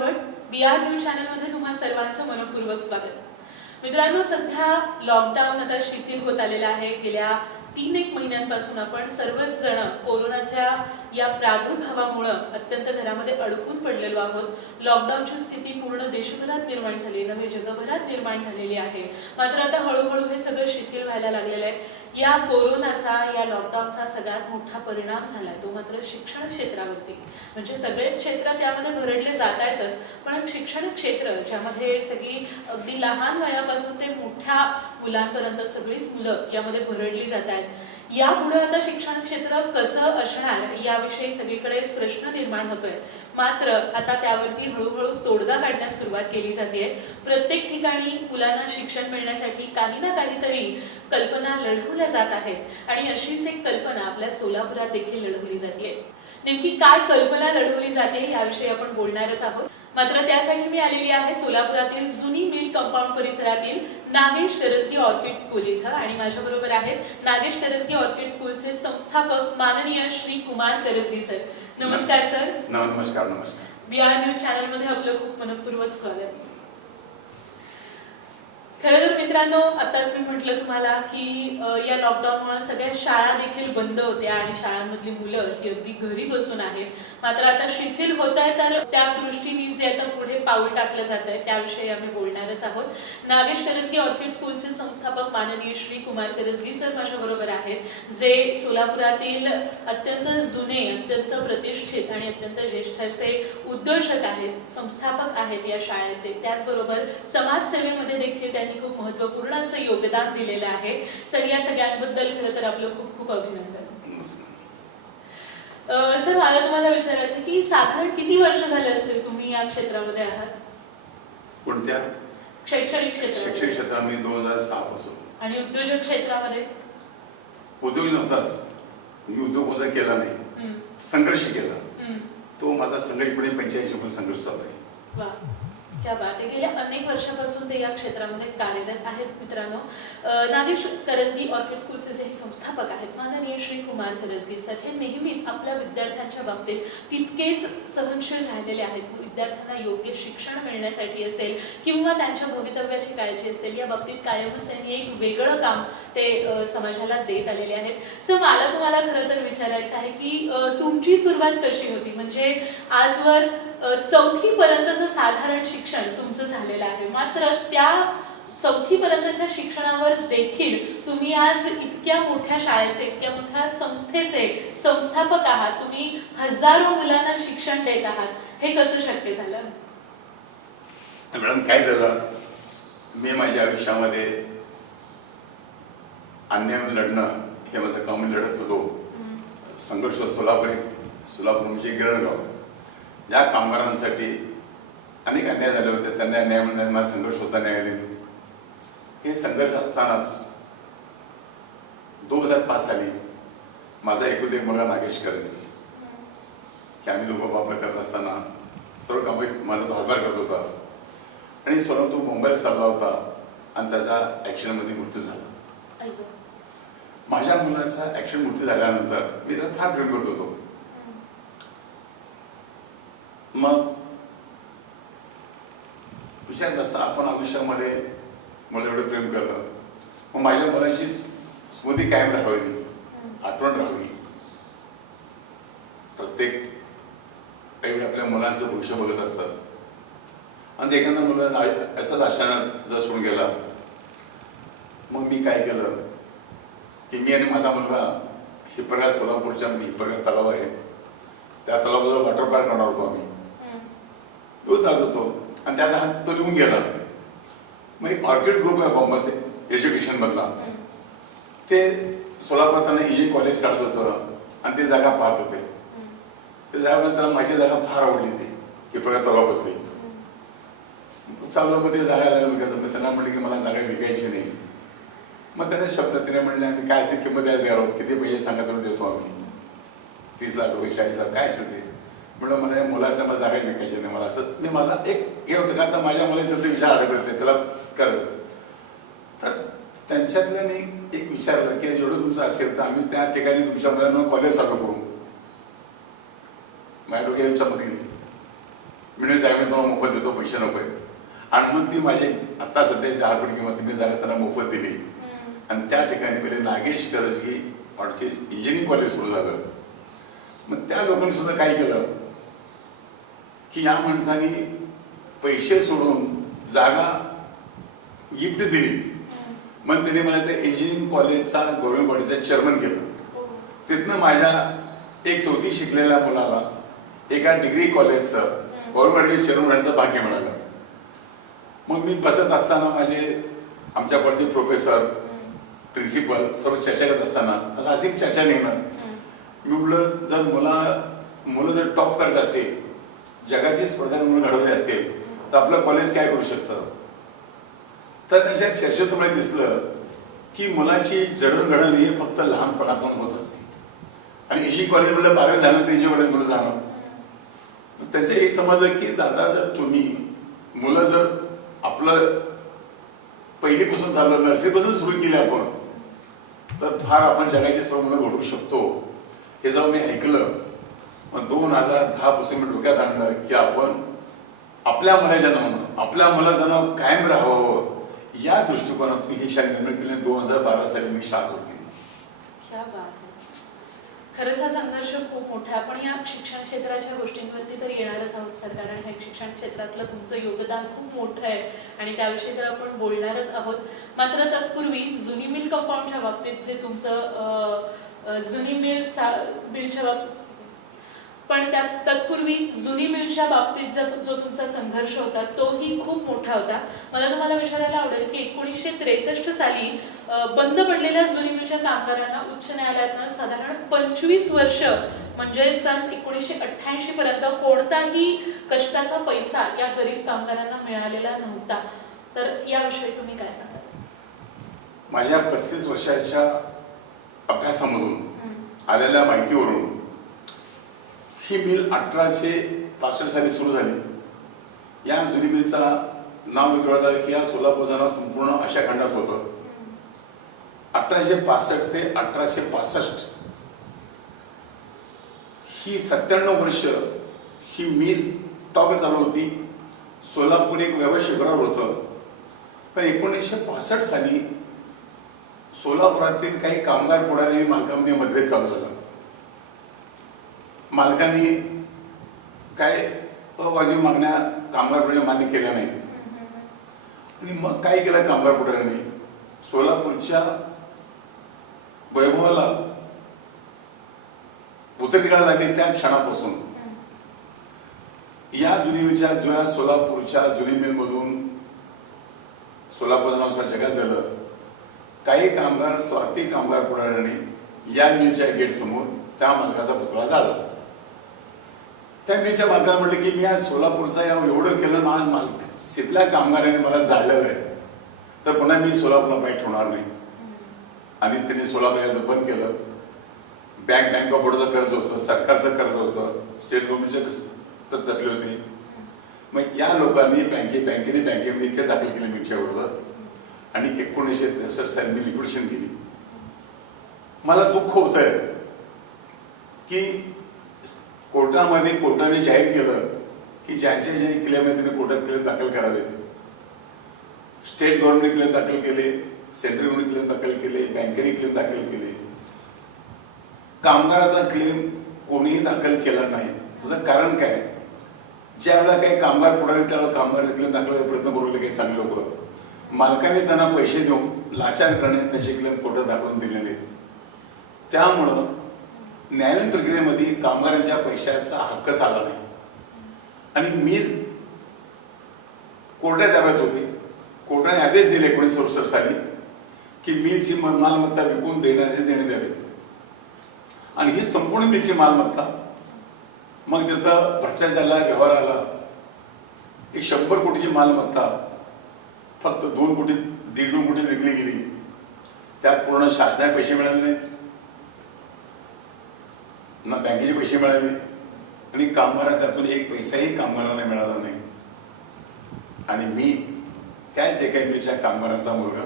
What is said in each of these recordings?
भट BR news चॅनलमध्ये तुम्हा सर्वांचं मनपूर्वक स्वागत। मित्रांनो, सध्या लॉकडाऊन आता शिथिल होत आलेला आहे। गेल्या 3-1 महिन्यांपासून आपण सर्वच जण कोरोनाच्या या प्रादुर्भावामुळे अत्यंत घरामध्ये अडकून पडलेलो आहोत। लॉकडाऊनची स्थिती पूर्ण देशभरात निर्माण झाली, नव्हे जगभरात निर्माण झालेली आहे। मात्र आता हळूहळू हे सगळं शिथिल व्हायला लागलेलं आहे। या कोरोनाचा, या लॉकडाऊनचा सगळ्यात मोठा परिणाम झाला तो मात्र शिक्षण क्षेत्रावरती। म्हणजे सगळे क्षेत्र त्यामध्ये भरडले जात आहेतच, पण शिक्षण क्षेत्र ज्यामध्ये सगळी अगदी लहान वयापासून ते मोठ्या मुलांपर्यंत सगळीच मुलं यामध्ये भरडली जात आहेत। यापुढे आता शिक्षण क्षेत्र कसं असणार याविषयी सगळीकडेच प्रश्न निर्माण होतोय। मात्र आता त्यावरती हळूहळू तोडगा काढण्यास सुरुवात केली जाते। प्रत्येक ठिकाणी मुलांना शिक्षण मिळण्यासाठी काही ना काहीतरी कल्पना लढवल्या जात आहेत आणि अशीच एक कल्पना आपल्या सोलापुरात देखील लढवली जाते। नेमकी काय कल्पना लढवली जाते याविषयी आपण बोलणारच आहोत। मात्र त्यासाठी मी आलेली आहे सोलापुरातील जुनी मिल कंपाऊंड परिसरातील नागेश करजगी ऑर्किड स्कूल इथं आणि माझ्या बरोबर आहेत नागेश करजगी ऑर्किड स्कूलचे संस्थापक माननीय श्री कुमार करजगी सर। नमस्कार सर। नमस्कार। नमस्कार। BR न्यूज चॅनल मध्ये आपलं खूप मनपूर्वक स्वागत। खरं तर मित्रांनो, आताच मी म्हटलं तुम्हाला की या लॉकडाऊनमुळे सगळ्या शाळा देखील बंद होत्या आणि शाळांमधली मुलं ही अगदी घरी बसून आहेत। मात्र आता शिथिल होत आहे, तर त्या दृष्टीने जे आता पुढे पाऊल टाकलं जात आहे त्याविषयी आम्ही बोलणारच आहोत। नागेश करजगी ऑर्किड स्कूलचे संस्थापक माननीय श्री कुमार करजगी सर माझ्या बरोबर आहेत, जे सोलापुरातील अत्यंत जुने, अत्यंत प्रतिष्ठित आणि अत्यंत ज्येष्ठ असे उद्योजक आहेत, संस्थापक आहेत या शाळेचे। त्याचबरोबर समाजसेवेमध्ये देखील त्यांनी खूप महत्त्वपूर्ण असं योगदान दिलेलं आहे। सर, या सगळ्यांबद्दल खरं तर आपलं खूप खूप अभिनंदन। सर, मला तुम्हाला विचारायचं की साधारण किती वर्ष झाले असतील तुम्ही या क्षेत्रामध्ये आहात? कोणत्या? शैक्षणिक क्षेत्रात। शैक्षणिक क्षेत्रात मी 2006 पासून। आणि उद्योजक क्षेत्रामध्ये? उद्योग नव्हताच, मी उद्योग वजा केला नाही, संघर्ष केला। तो माझा संघर्षपणे 85 संघर्ष चालू आहे। वा, क्या बात आहे। गेल्या अनेक वर्षापासून ते या क्षेत्रामध्ये कार्यरत आहेत। मित्रांनो, नागेश करजगी ऑर्किड स्कूलचे जे संस्थापक आहेत माननीय श्री कुमार करजगी सर, हे नेहमीच आपल्या विद्यार्थ्यांच्या बाबतीत तितकेच सहनशील राहिलेले आहेत। विद्यार्थ्यांना योग्य शिक्षण मिळण्यासाठी असेल किंवा त्यांच्या भवितव्याची काळजी असेल, या बाबतीत कायमच त्यांनी एक वेगळं काम ते समाजाला देत आलेले आहेत। सर, मला तुम्हाला खरं तर विचारायचं आहे की तुमची सुरुवात कशी होती? म्हणजे आजवर 4थी पर्यंतचं साधारण शिक्षण तुमचं झालेलं आहे, मात्र त्या 4थी पर्यंतच्या शिक्षणावर देखील तुम्ही आज इतक्या मोठ्या शाळेचे, इतक्या मोठ्या संस्थेचे संस्थापक आहात। तुम्ही हजारो मुलांना शिक्षण देत आहात, हे कसं शक्य झालं? मॅडम, काय झालं, मी माझ्या आयुष्यामध्ये अन्याय लढणं हे माझं काम, मी लढत होतो। संघर्ष सोलापूर म्हणजे गिरणगाव या कामगारांसाठी अनेक अन्याय झाले होते, त्यांना न्याय मिळण्याचा माझा संघर्ष होता, न्यायालयीन। हे संघर्ष असतानाच 2005 साली माझा एकुलता एक मुलगा नागेश करजगी, की आम्ही दोघं बापा करत असताना सर्व काम मला तो हातभार करत होता आणि स्वतः तो मुंबईला चालला होता आणि त्याचा ॲक्सिडेंटमध्ये मृत्यू झाला। माझ्या मुलाचा ॲक्सिडेंट मृत्यू झाल्यानंतर मी त्याला फार प्रेम करत होतो। मग विचार कसा, आपण आयुष्यामध्ये मला एवढं प्रेम केलं, मग माझ्या मुलाची स्मृती कायम राहावी, आठवण राहावी। प्रत्येक काही आपल्या मुलांचं भविष्य बघत असतात आणि एखादा मुलगा असंच अचानक जर सोडून गेला, मग मी काय केलं की मी आणि माझा मुलगा हिप्परगा, सोलापूरच्या हिप्परगा तलाव आहे, त्या तलावाजवळ वॉटर पार्क करणार होतो आम्ही। तो जात होतो आणि त्याला तो लिहून गेला। मग एक ऑर्किड ग्रुप आहे बॉम्बे एज्युकेशन मधला, ते सोलापूर त्यांना इंजिनिअरिंग कॉलेज काढत होतं आणि ते जागा पाहत होते। ते जागा त्यांना माझी जागा फार आवडली, ती हिप्परगा तलाव बसली चालू मध्ये जागा त्यांना म्हणले की मला जागा विकायची नाही। मग त्याने शब्द तिने म्हणले, आम्ही काय असेल किंमत द्यायला तयार आहोत, किती पैसे सांगा तर देतो आम्ही, 30 लाख रुपये, 40 लाख, काय असेल ते। म्हणलं मला या मुलाचं मला जागा विकायची नाही, मला असं मी माझा एक हे होतं का आता माझ्या मुलाचे ते विचार अडकले त्याला कर। तर त्यांच्यातल्याने एक विचारलं की एवढं तुमचं असेल तर आम्ही त्या ठिकाणी तुमच्या मुलांना कॉलेज चालू करू। माझ्या डोक्याच्या मध्ये मिळून जाय मी तुम्हाला पैसे नको आहेत. आणि मग ती माझी आता सध्या झाडपडी किंवा ती जागा त्यांना मोफत दिली. आणि त्या ठिकाणी पहिले नागेश करजगी इंजिनिअरिंग कॉलेज सुरू झालं. मग त्या लोकांनी सुद्धा काय केलं की या माणसाने पैसे सोडून जागा गिफ्ट दिली. मग त्याने मला त्या इंजिनिअरिंग कॉलेजचा गव्हर्नमेंट बॉडीचा चेअरमन केलं. तिथनं माझ्या एक चौथी शिकलेल्या मुलाला एका डिग्री कॉलेजचं गव्हर्नमेंट बॉडीचं चेअरमन होण्याचं भाग्य मिळालं. मग मी बसत असताना माझे आमच्या कॉलेजचे प्रोफेसर प्रिन्सिपल सर्व चर्चा करत असताना असं अशी चर्चा निघणार. मी म्हटलं जर मुलं जर टॉप करत असेल, जगाची स्पर्धा मुलं घडवली असेल तर आपलं कॉलेज काय करू शकतं. तर त्यांच्या चर्चेतून मला दिसलं की मुलाची जडणघडण ही फक्त लहानपणातून होत असते. आणि इंजिनिअरिंग कॉलेज म्हटलं 12वी झाल्यानंतर इंजिनिअरिंग कॉलेज मुलं जाणं. त्यांचं एक समजलं की दादा जर तुम्ही मुलं जर आपलं पहिलीपासून चाललं नर्सरीपासून सुरू केली आपण तर फार आपण जगाची स्पर्धा मुलं घडवू शकतो. हे जेव्हा मी ऐकलं मग 2010 पासून मी डोक्यात आणलं की आपण आपल्या आपल्या मुलाचं कायम राहावं या दृष्टिकोनातून ही शाळा निर्माण केली. 2012 साली मी शाळा सुरू केली. क्या बात आहे. खरंच हा संघर्ष खूप मोठा आहे. आपण या शिक्षण क्षेत्राच्या गोष्टींवरती तर येणारच आहोत सर, कारण हे शिक्षण क्षेत्रातलं तुमचं योगदान खूप मोठं आहे आणि त्याविषयी तर आपण बोलणारच आहोत. मात्र तत्पूर्वी जुनी मिल कंपाऊंडच्या बाबतीत जे तुमचं जुनी मिलच्या बाबतीत पण तत्पूर्वी जुनी मिलच्या बाबतीत जो तुमचा संघर्ष होता तोही खूप मोठा होता. मला तुम्हाला विचारायला आवडेल की 1963 साली बंद पडलेल्या जुनी मिलच्या कामगारांना उच्च न्यायालयातनं साधारण 25 वर्ष म्हणजे सन 1988 पर्यंत कोणताही कष्टाचा पैसा या गरीब कामगारांना मिळालेला नव्हता. तर याविषयी तुम्ही काय सांगाल? माझ्या 35 वर्षाच्या अभ्यासामधून आलेल्या माहितीवरून ही मिल 1865 साली सुरू झाली. या जुनी मिलचा नाव कळत आलं की या सोलापूरचं नाव संपूर्ण आशिया खंडात होतं. 1865 ते 1865 ही 97 वर्ष ही मिल टॉप चालू होती. सोलापूर एक व्यवसाय शिबिरावर होतं. पण 1965 साली सोलापुरातील काही कामगार पुढारी मालकांमध्ये मतभेद चालू झाला. मालकांनी काय अवाजवी मागण्या कामगार पुढे मान्य केल्या नाही. आणि मग काय केलं कामगार पुढाऱ्यांनी सोलापूरच्या वैभवाला उतरकिळा लागली. त्या क्षणापासून या जुन्या सोलापूरच्या जुनी मिलमधून सोलापूरचं नाव सुद्धा जगात झालं. काही कामगार स्वार्थी कामगार पुढाऱ्यांनी या मिलच्या गेट समोर त्या मालकाचा पुतळा जाळला. त्या मिलच्या मालकाला म्हटलं की मी आज सोलापूरचा एवढं केलं मालक तिथल्या कामगारांनी मला जाळलेलं आहे तर पुन्हा मी सोलापूरला पाय ठेवणार नाही. आणि त्यांनी सोलापूर याचं बंद केलं. बँक ऑफ बडोदा कर्ज होतं, सरकारचं कर्ज होतं, स्टेट गव्हर्नमेंटचे तटले होते. मग या लोकांनी बँकेमध्ये इतके दाखल केले मिलच्या विरोधात आणि 1963 साली मी लिक्विडेशन केली. मला दुःख होतंय की कोर्टाने जाहीर केलं की ज्यांचे जे क्लेम आहे त्यांनी कोर्टात क्लेम दाखल करावे. स्टेट गव्हर्नमेंटने क्लेम दाखल केले, सेंट्रल गव्हर्नमेंट क्लेम दाखल केले, बँकेने क्लेम दाखल केले. कामगाराचा क्लेम कोणीही दाखल केला नाही. त्याचं कारण काय? ज्यावेळेला काही कामगार पुढारी त्यावेळेला कामगाराचा क्लेम दाखल करायचा प्रयत्न करू लागले काही चांगले लोक. मालकाने त्यांना पैसे देऊन लाचार करणे त्याचे क्लेम कोर्टात दाखवून दिले नाहीत. त्यामुळं न्यायालयीन प्रक्रियेमध्ये कामगारांच्या पैशाचा हक्कच आला नाही. आणि मिल कोर्टात ताब्यात होती. कोर्टाने आदेश दिले 1967 साली की मिलची मालमत्ता विकून देण्याचे देणे द्यावे. आणि ही संपूर्ण मिलची मालमत्ता मग तिथं भ्रष्टाचाराला व्यवहार आला. एक 100 कोटीची मालमत्ता फक्त 2 कोटी 1.5 कोटी विकली गेली. त्यात पूर्ण शासनाचे पैसे मिळाले नाहीत ना बँकेचे पैसे मिळाले आणि कामगारांना त्यातून एक पैसाही कामगारांना मिळाला नाही. आणि मी त्याच एका मिलच्या कामगारांचा मुलगा.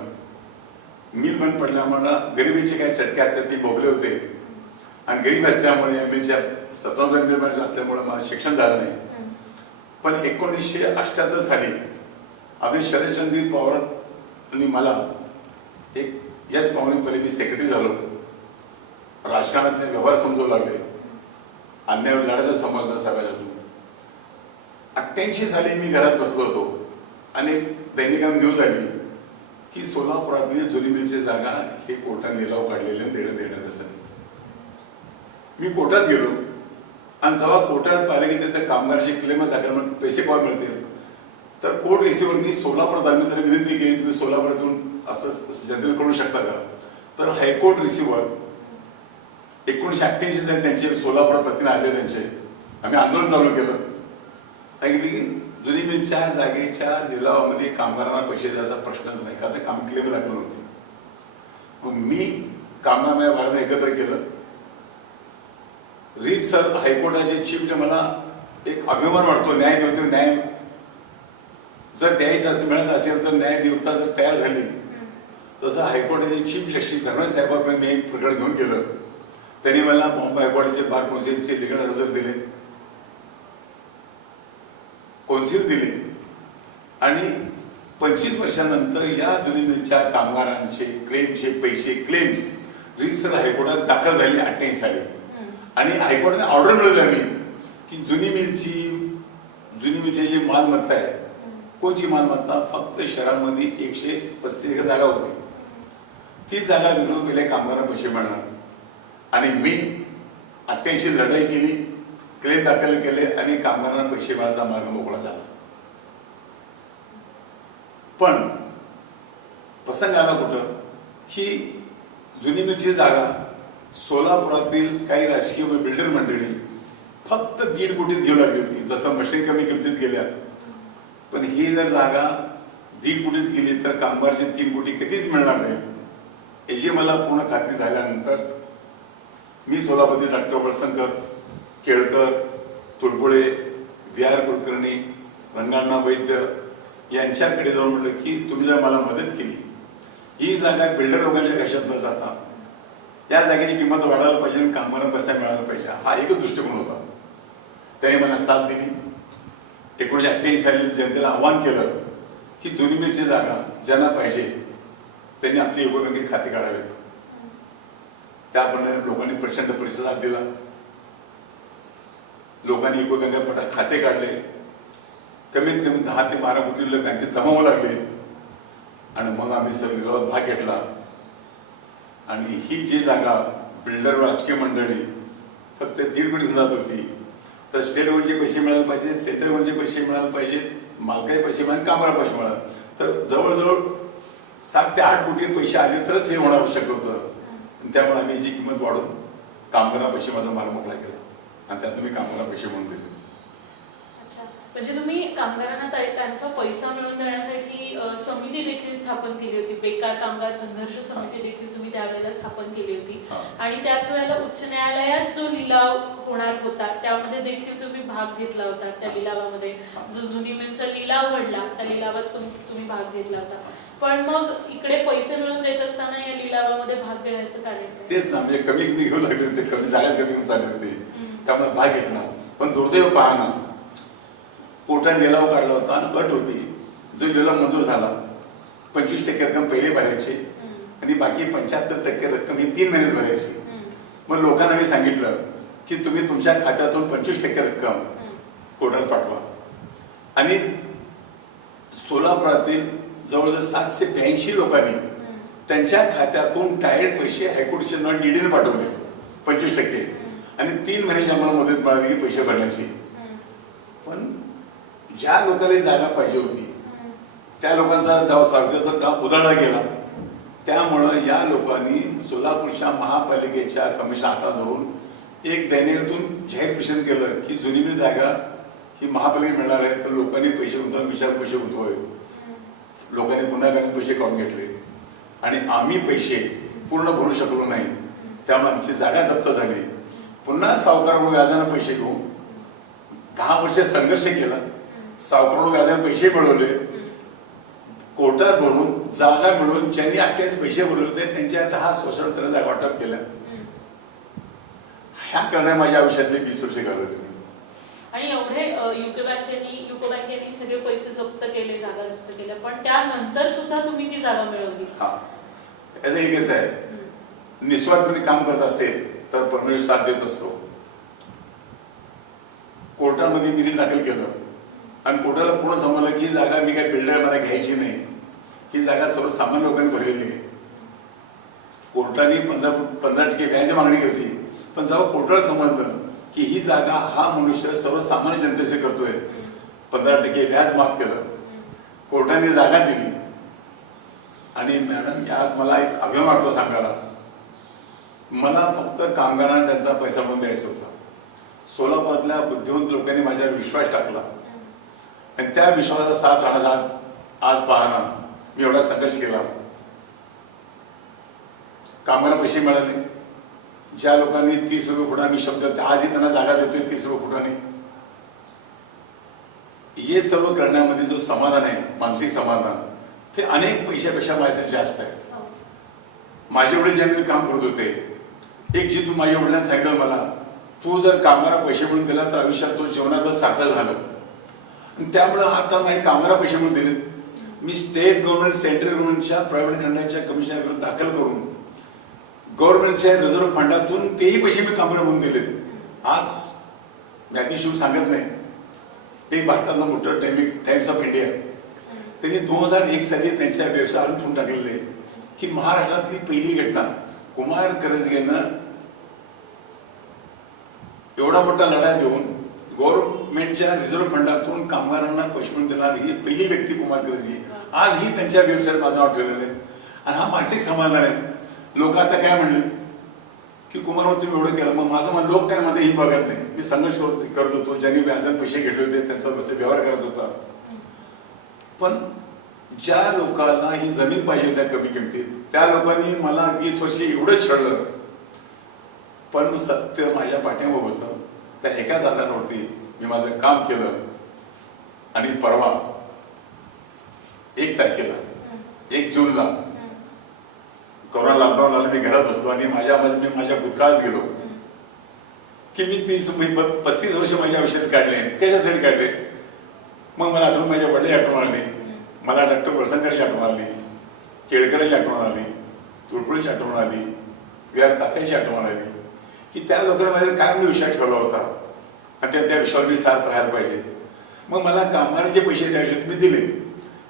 मिल बंद पडल्यामुळे गरिबीचे काही चटके असतात ते भोगले होते आणि गरीब असल्यामुळे मिलच्या 17 असल्यामुळे मला शिक्षण झालं नाही. पण 1978 साली आपले शरदचंद्र पवारांनी मला एक यस पाहुणेपणे मी सेक्रेटरी झालो, राजकारणातले व्यवहार समजू लागले, अन्याय लढायचा समजला सगळ्यातून. 88 साली मी घरात बसलो होतो आणि दैनिकांत न्यूज आली की सोलापुरातली जुनी मिलची जागा हे कोर्टाने लिलाव काढलेले देण्यात असं. मी कोर्टात गेलो आणि जेव्हा कोर्टात पाहिले की तिथे कामगाराची क्लेम दाखल पैसे कोण मिळतील, तर कोर्ट रिसिव्हरनी सोलापुरात आम्ही तरी विनंती केली तुम्ही सोलापुरातून असं जनतेला करू शकता का. तर हायकोर्ट रिसिव्हर 1988 साली त्यांचे सोलापुरात प्रतिनिधी आले, त्यांचे आम्ही आंदोलन चालू केलं. सांगितलं की जुनी मिलच्या जागेच्या लिलावामध्ये कामगारांना पैसे द्यायचा प्रश्नच नाही, का ते काम क्लेम दाखल होते. मग मी कामगार वारसा एकत्र केलं. रीत सर हायकोर्टाचे चीफने मला एक अभिमान वाटतो, न्याय देवते न्याय जर द्यायचं असं मिळायचं असेल तर न्याय देवता जर तयार झाली, तसं हायकोर्टाचे चीफ जस्टिस धर्मेंद्र साहेबांनी मी एक प्रकरण घेऊन गेलं. त्यांनी मला बॉम्बे हायकोर्टाचे बार कौन्सिलचे लिगल ॲडवायझर दिले, कौन्सिल दिले आणि 25 वर्षानंतर या जुनी मिलच्या कामगारांचे क्लेमचे पैसे क्लेम्स रीतसर हायकोर्टात दाखल झाले 88 साली. आणि हायकोर्टाने ऑर्डर मिळवली आम्ही की जुनी मिलची जी मालमत्ता आहे, कोणची मालमत्ता, फक्त शहरामध्ये 135 जागा होती, ती जागा विकून पहिले कामगारांना पैसे मिळणार. आणि मी 88 लढाई केली, क्लेम दाखल केले आणि कामगारांना पैसे मिळायचा मार्ग मोकळा झाला. पण प्रसंग आला कुठं ही जुनी मिलची जागा सोलापुरातील काही राजकीय बिल्डर मंडळी फक्त 1.5 कोटीत घेऊ लागली होती, जसं मशीन कमी किमतीत गेल्या. पण ही जर जागा 1.5 कोटीत गेली तर कामगारचे 3 कोटी कधीच मिळणार नाही, याची मला पूर्ण खात्री झाल्यानंतर मी सोलापुरातील डॉक्टर वळसंकर, केळकर, तुळपुळे, व्ही.आर. कुलकर्णी, रंगाण्णा वैद्य यांच्याकडे जाऊन म्हटलं की तुम्ही जर मला मदत केली, ही जागा बिल्डर लोकांच्या कशात न जाता या जागेची किंमत वाढायला पाहिजे आणि कामगारांना पैसा मिळाला पाहिजे, हा एकच दृष्टिकोन होता. त्याने मला साथ दिली. 1988 साली जनतेला आव्हान केलं की जुनी मिलची जागा ज्यांना पाहिजे त्यांनी आपली युको बँकेत खाते काढावे. त्याप्रमाणे लोकांनी प्रचंड प्रतिसाद दिला. लोकांनी युको बँकेत खाते काढले. कमीत कमी 10 ते 12 कोटी रुपये बँकेत जमा होऊ लागले. आणि मग आम्ही सर्व लिलावात भाग घेतला. आणि ही जी जागा बिल्डर राजकीय मंडळी फक्त 1.5 कोटी जात होती, तर स्टेट लेवलचे पैसे मिळायला पाहिजे, सेंट्रल लेवलचे पैसे मिळायला पाहिजे, मालकाचे पैसे मिळाले, कामगार पैसे मिळाले, तर जवळजवळ 7 ते 8 कोटी पैसे आले तरच हे होणं आवश्यक होतं. त्यामुळे आम्ही जी किंमत वाढून कामगारांना पैसे माझा माल मोकळा केला आणि त्यात मी कामगारांना पैसे म्हणून दिले. म्हणजे तुम्ही कामगारांना त्यांचा पैसा मिळवून देण्यासाठी समिती देखील स्थापन केली होती, बेकार कामगार संघर्ष समिती देखील तुम्ही त्यावेळेला स्थापन केली होती. आणि त्याच वेळेला उच्च न्यायालयात जो लिलाव होणार होता त्यामध्ये देखील तुम्ही भाग घेतला होता. त्या लिलावामध्ये जो जुनी मिलचा लिलाव घडला त्या लिलावात तुम्ही भाग घेतला होता. पण मग इकडे पैसे मिळवून देत असताना या लिलावामध्ये भाग घेण्याचं कारण तेच ना, म्हणजे कमी घेऊ लागले होते, कमी जागाच कमी घेऊन चालले होते, त्यामुळे भाग घेतला. पण दुर्दैव पाहणं, कोर्टाने लिलाव काढला होता आणि अट होती, जो लिलाव मंजूर झाला 25% रक्कम पहिले भरायची आणि बाकी 75% रक्कम ही 3 महिन्यात भरायची. मग लोकांना मी सांगितलं की तुम्ही तुमच्या खात्यातून 25% रक्कम कोर्टात पाठवा. आणि सोलापुरातील जवळजवळ 782 लोकांनी त्यांच्या खात्यातून डायरेक्ट पैसे हायकोर्टाच्या डीडीने पाठवले 25%. आणि 3 महिन्याची आम्हाला मदत मिळाली की पैसे भरण्याची. पण ज्या लोकांना जागा पाहिजे होती त्या लोकांचा डाव उधळला गेला. त्यामुळं या लोकांनी सोलापूरच्या महापालिकेच्या कमिशन हातात धरून एक दैनिकातून जाहीर घोषणा केलं की जुनी मिल जागा ही महापालिकेत मिळणार आहे, तर लोकांनी पैसे गुंतवून लोकांनी पुन्हा पैसे काढून घेतले आणि आम्ही पैसे पूर्ण भरू शकलो नाही. त्यामुळे आमची जागा जप्त झाली. पुन्हा सावकारांकडून व्याजाने पैसे घेऊन 10 वर्ष संघर्ष केला. सावकारांकडून व्याजाने पैसे मिळवले, कोर्टात भरून जागा मिळवून ज्यांनी 28 पैसे भरले होते त्यांच्या 10 स्वतंत्र जागा वाटप केल्या. ह्या करण्या माझ्या आयुष्यातले 20 वर्ष घालवले. आणि एवढे युको बँकेने सगळे पैसे जप्त केले, जागा जप्त केल्या, पण त्यानंतर सुद्धा तुम्ही ती जागा मिळवली. याचं एकच आहे, निस्वार्थपणे काम करत असेल तर परमेश्वर साथ देत असतो. कोर्टामध्ये मी दाखल केलं आणि कोर्टाला पूर्ण समजलं की ही जागा मी काय बिल्डर मला घ्यायची नाही, ही जागा सर्वसामान्य लोकांनी भरलेली आहे. कोर्टाने 15% व्याज मागणी केली, पण जेव्हा कोर्टाला समजलं की ही जागा हा मनुष्य सर्वसामान्य जनतेचे करतोय, 15% व्याज माफ केलं, कोर्टाने जागा दिली. आणि मॅडम आज मला एक अभिमान वाटतो सांगायला, मला फक्त कामगारांना त्यांचा पैसा म्हणून द्यायचा होता. सोलापुरातल्या बुद्धिवंत लोकांनी माझ्यावर विश्वास टाकला आणि त्या विश्वासाचा साथ राहण्याचा आज पाहणं मी एवढा संघर्ष केला. कामाला पैसे मिळाले, ज्या लोकांनी 30 रुपये फुटाने शब्द आजही त्यांना जागा देतोय 30 रुपये फुटाने. हे सर्व करण्यामध्ये जो समाधान आहे, मानसिक समाधान, ते अनेक पैशापेक्षा माझ्यासाठी जास्त आहे. माझे वडील ज्यांनी काम करत होते, एक जी तू माझ्या वडिलांनी सांगितलं मला, तू जर कामाला पैसे म्हणून दिला तर आयुष्यात तो जीवनातच सार्थक झालं. आणि त्यामुळे आता नाही कामाला पैसे म्हणून दिले, मी स्टेट गव्हर्नमेंट सेंट्रल गव्हर्नमेंटच्या प्रायव्हेट करण्याच्या कमिशनर दाखल करून गव्हर्नमेंटच्या रिझर्व्ह फंडातून तेही पैसे मी कामाला म्हणून दिले. आज मॅथ्यू शिव सांगत नाही, एक भारतातलं मोठं टाइम्स ऑफ इंडिया, त्यांनी 2001 साली त्यांच्या व्यवसायाला ठेवून टाकलेले की महाराष्ट्रातली पहिली घटना कुमार करजगेनं एवढा मोठा लढा देऊन गव्हर्नमेंटच्या रिझर्व्ह फंडातून कामगारांना पैसे म्हणून देणारी ही पहिली व्यक्ती कुमार करजगे. आज ही त्यांच्या व्यवसायात माझं नाव ठेवलेलं आहे. आणि हा मानसिक समाधान आहे. लोक आता काय म्हणले की कुमारवर तुम्ही एवढं केलं, मग माझं मन लोक काय मध्ये ही बघत नाही. मी संघर्ष करत होतो, ज्यांनी व्याजाने पैसे घेतले होते त्यांचा व्यवहार करायचा होता. पण ज्या लोकांना ही जमीन पाहिजे होत्या कमी किमतीत, त्या लोकांनी मला 20 वर्ष एवढं छळलं, पण सत्य माझ्या पाठीमागे होतं. त्या एकाच आधारावरती मी माझं काम केलं. आणि परवा 1 तारखेला 1 जूनला कोरोना लॉकडाऊन आलं, मी घरात बसलो आणि मी माझ्या भूतकाळात गेलो की मी 35 वर्ष माझ्या आयुष्यात काढले. कशासाठी काढले? मग मला आठवण, माझ्या वडिलांची आठवण आली, मला डॉक्टर वळसंकरची आठवण आली, केळकरांची आठवण आली, तुळपुळीची आठवण आली, व्ही.आर. तात्याची आठवण आली की त्या लोकांना माझ्या काय मी विश्वास ठेवला होता आणि त्या विश्वासावर मी साथ राहायला पाहिजे. मग मला कामगारांचे पैसे द्यायचे मी दिले,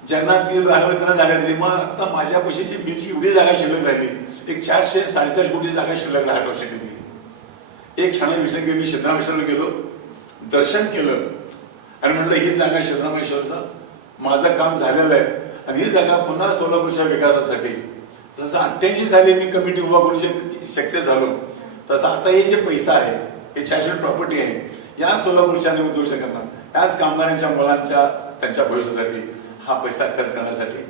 ज्यांना ती जागा त्यांना जागा दिली. मग आता माझ्या पैशाची बिलची एवढी जागा शिल्लक राहिली, एक 400-450 कोटी जागा शिल्लक राहत वर्षी दिली. एक क्षणात विषय मी सिद्धरामेश्वरला गेलो, दर्शन केलं आणि म्हटलं ही जागा सिद्धरामेश्वरचं माझं काम झालेलं आहे आणि ही जागा पुन्हा सोलापूरच्या विकासासाठी, जसं 88 साली मी कमिटी उभा करून जे सक्सेस झालो, तसं आता हे जे पैसा आहे, हे चॅरिटेबल प्रॉपर्टी आहे, या सोलापूरच्या आणि उद्योजकांना, याच कामगारांच्या मुलांच्या त्यांच्या भविष्यासाठी हा पैसा खर्च करण्यासाठी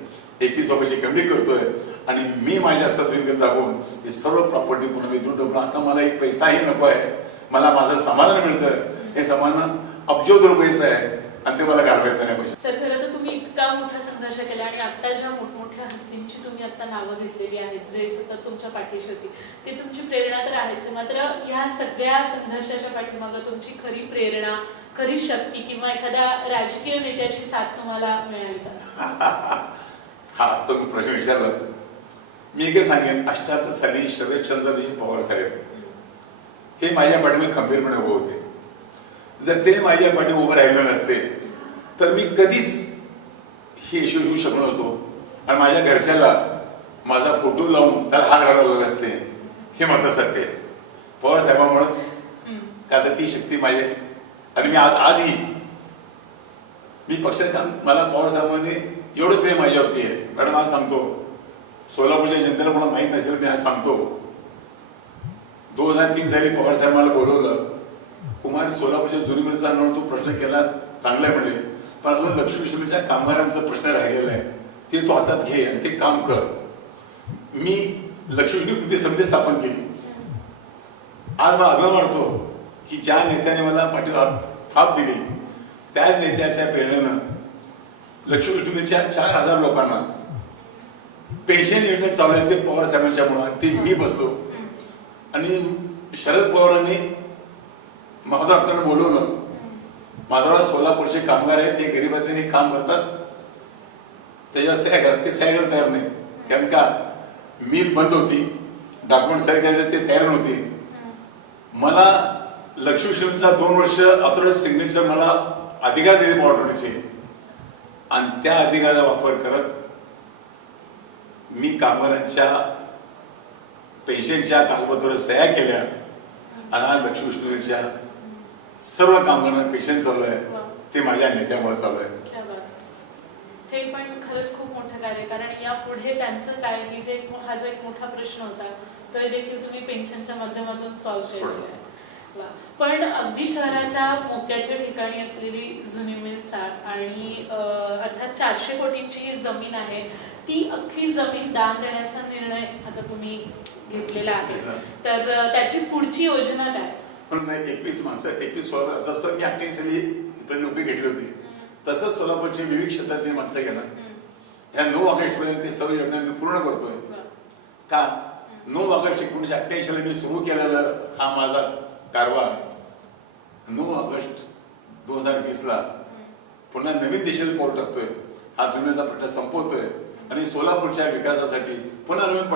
21 वर्षाची कमिटी करतोय. आणि मी माझ्या सत्विक जागून ही सर्व प्रॉपर्टी पुन्हा मी देऊन टाकलो. आता मला एक पैसाही नको आहे, मला माझं समाधान मिळतं. हे समाधान अब्जो रुपयाचं आहे आणि ते मला घालवायचं नाही पैसे. सर, खरं तर तुम्ही इतका मोठा संघर्ष केला आणि आता ज्या मोठमोठ्या हस्तींची तुम्ही आता नावं घेतलेली आहेत, जे सतत तुमच्या पाठीशी होती, ते तुमची प्रेरणा तर आहेच. मात्र या सगळ्या संघर्षाच्या पाठीमागं तुमची खरी प्रेरणा, खरी शक्ती किंवा एखाद्या राजकीय नेत्याची साथ तुम्हाला मिळाली का? हा तुम्ही प्रश्न विचारला. मी एकच सांगेन, 78 साली शरदचंद्रजी पवार साहेब हे माझ्या पाठीमागे खंबीरपणे उभे होते. जर ते माझ्या पाठी उभे राहिले नसते तर मी कधीच हे इश्यू घेऊ शकलो नव्हतो आणि माझ्या घरच्याला माझा फोटो लावून त्याला हात घालायला असते. हे मात्र सत्य आहे. पवार साहेबांमुळेच, कारण ती शक्ती माझी. आणि मी आजही मी पक्षात, मला पवार साहेबांनी एवढं प्रेम माझ्यावरती आहे. मॅडम आज सांगतो, सोलापूरच्या जनतेला मला माहीत नसेल, मी आज सांगतो, 2003 साली पवार साहेब मला बोलवलं, कुमार सोलापूरच्या जुनी मिलचा तू प्रश्न केला चांगला म्हणले, पण अजून लक्ष्मीच्या कामगारांचा प्रश्न राहिलेला आहे, ते तो हातात घे आणि ते काम कर. मी लक्ष्मी समिती स्थापन केली. आज मला अभिमान वाटतो की ज्या नेत्याने मला पाठीवर थाप दिली, त्या नेत्याच्या प्रेरणेनं लक्ष्मीच्या 4000 लोकांना पेन्शन योजना चालू आहे, ते पवार साहेबांच्या मुळे ते मी बसलो. आणि शरद पवारांनी मला डॉक्टरने बोलवलं माधवराव सोलापूरचे कामगार आहेत, ते गरिबांनी काम करतात, त्याच्यावर सह्या करतात, ते सह्या करायला तयार नाही. कारण का मिल बंद होती, डॉक्युमेंट सह्या करायचे ते तयार नव्हते. मला लक्ष्मीश्वरीचा 2 वर्ष ऑथोराइज सिग्नेचर मला अधिकार दिले पॉवरचे, आणि त्या अधिकाराचा वापर करत मी कामगारांच्या पेन्शनच्या कागदपत्रावर सह्या केल्या, आणि आज लक्ष्मीश्वरीच्या सर्व कामगारांना पेन्शन चालू आहे, ते माझ्या नेत्यामुळे चालू आहे. हे पण खरंच खूप मोठं कार्य, कारण यापुढे त्यांचं काय की जे हा जो एक मोठा प्रश्न होता तो देखील तुम्ही पेन्शनच्या माध्यमातून सॉल्व्ह केलेला आहे. पण अगदी शहराच्या मोक्याच्या ठिकाणी असलेली जुनी मिल चाळ आणि अर्थात 400 कोटींची ही जमीन आहे, ती अख्खी जमीन दान देण्याचा निर्णय आता तुम्ही घेतलेला आहे, तर त्याची पुढची योजना काय? पण 21 माणसं 21 16 जसं मी 28 साली नोकरी घेतली होती, तसंच सोलापूरचे विविध क्षेत्रातली माणसं घेणार. ह्या 9 ऑगस्ट पर्यंत ते सर्व योजना मी पूर्ण करतोय. का 9 ऑगस्ट 1988 ला मी सुरू केलेला हा माझा कारभार 9 ऑगस्ट 2020 ला पुन्हा नवीन दिशेने पाऊल टाकतोय. हा जुन्याचा प्रश्न संपवतोय आणि सोलापूरच्या विकासासाठी पुन्हा नवीन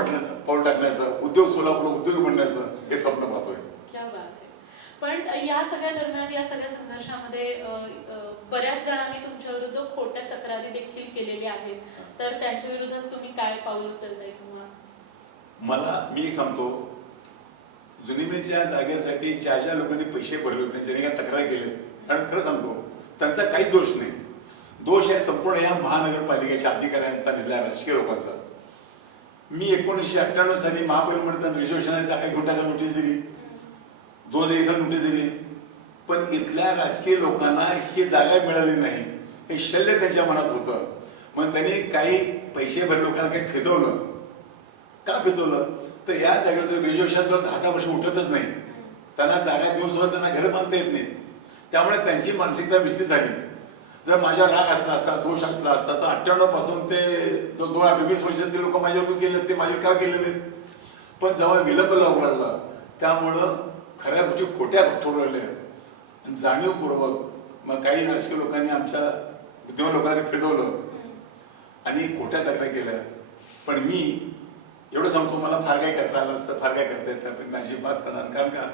पाऊल टाकण्याचं, उद्योग सोलापूर उद्योग बनण्याचं हे स्वप्न पाहतोय. क्या बात आहे. पण या सगळ्या दरम्यान, या सगळ्या संघर्षामध्ये बऱ्याच जणांनी तुमच्या विरुद्ध खोट्या तक्रारी देखील केलेल्या आहेत, तर त्यांच्या विरोधात तुम्ही काय पाऊल उचलताय? किंवा मला मी एक सांगतो, जुनीमेच्या जागेसाठी ज्या लोकांनी पैसे भरले होते ज्यांनी काय तक्रार केले, कारण खरं सांगतो त्यांचा काही दोष नाही. दोष आहे संपूर्ण या महानगरपालिकेच्या अधिकाऱ्यांचा, निधल्या राजकीय लोकांचा. मी 1998 साली महापालिका रिझर्वेशन जागा घेऊन टाका नोटीस दिली, 2001 साली नोटीस दिली, पण इथल्या राजकीय लोकांना ही जागा मिळाली नाही, हे शल्य त्यांच्या मनात होतं. मग त्यांनी काही पैसे भरले लोकांना काही फिरवलं. का फिरवलं? तर या जागेचं रिझर्वेशन 10 वर्ष उठतच नाही, त्यांना जागा देऊन सुद्धा त्यांना घर बांधता येत नाही. त्यामुळे त्यांची मानसिकता विचलित झाली. जर माझ्या राग असला असता, दोष असला असता, तर 98 पासून ते जो 2020 वर्ष ते लोक माझ्यावरून गेले, ते माझे का केले नाहीत? पण जेव्हा विलंब लागू लागला, त्यामुळं खऱ्या गोष्टी खोट्या ठरवल्या आणि जाणीवपूर्वक मग काही राजकीय लोकांनी आमच्या बुद्धिमान लोकांनी फिरवलं आणि खोट्या तक्रारी केल्या. पण मी एवढं सांगतो, मला फार काय करता आलं असतं, फार काय करता येतं, पण माझी बात करणार. कारण का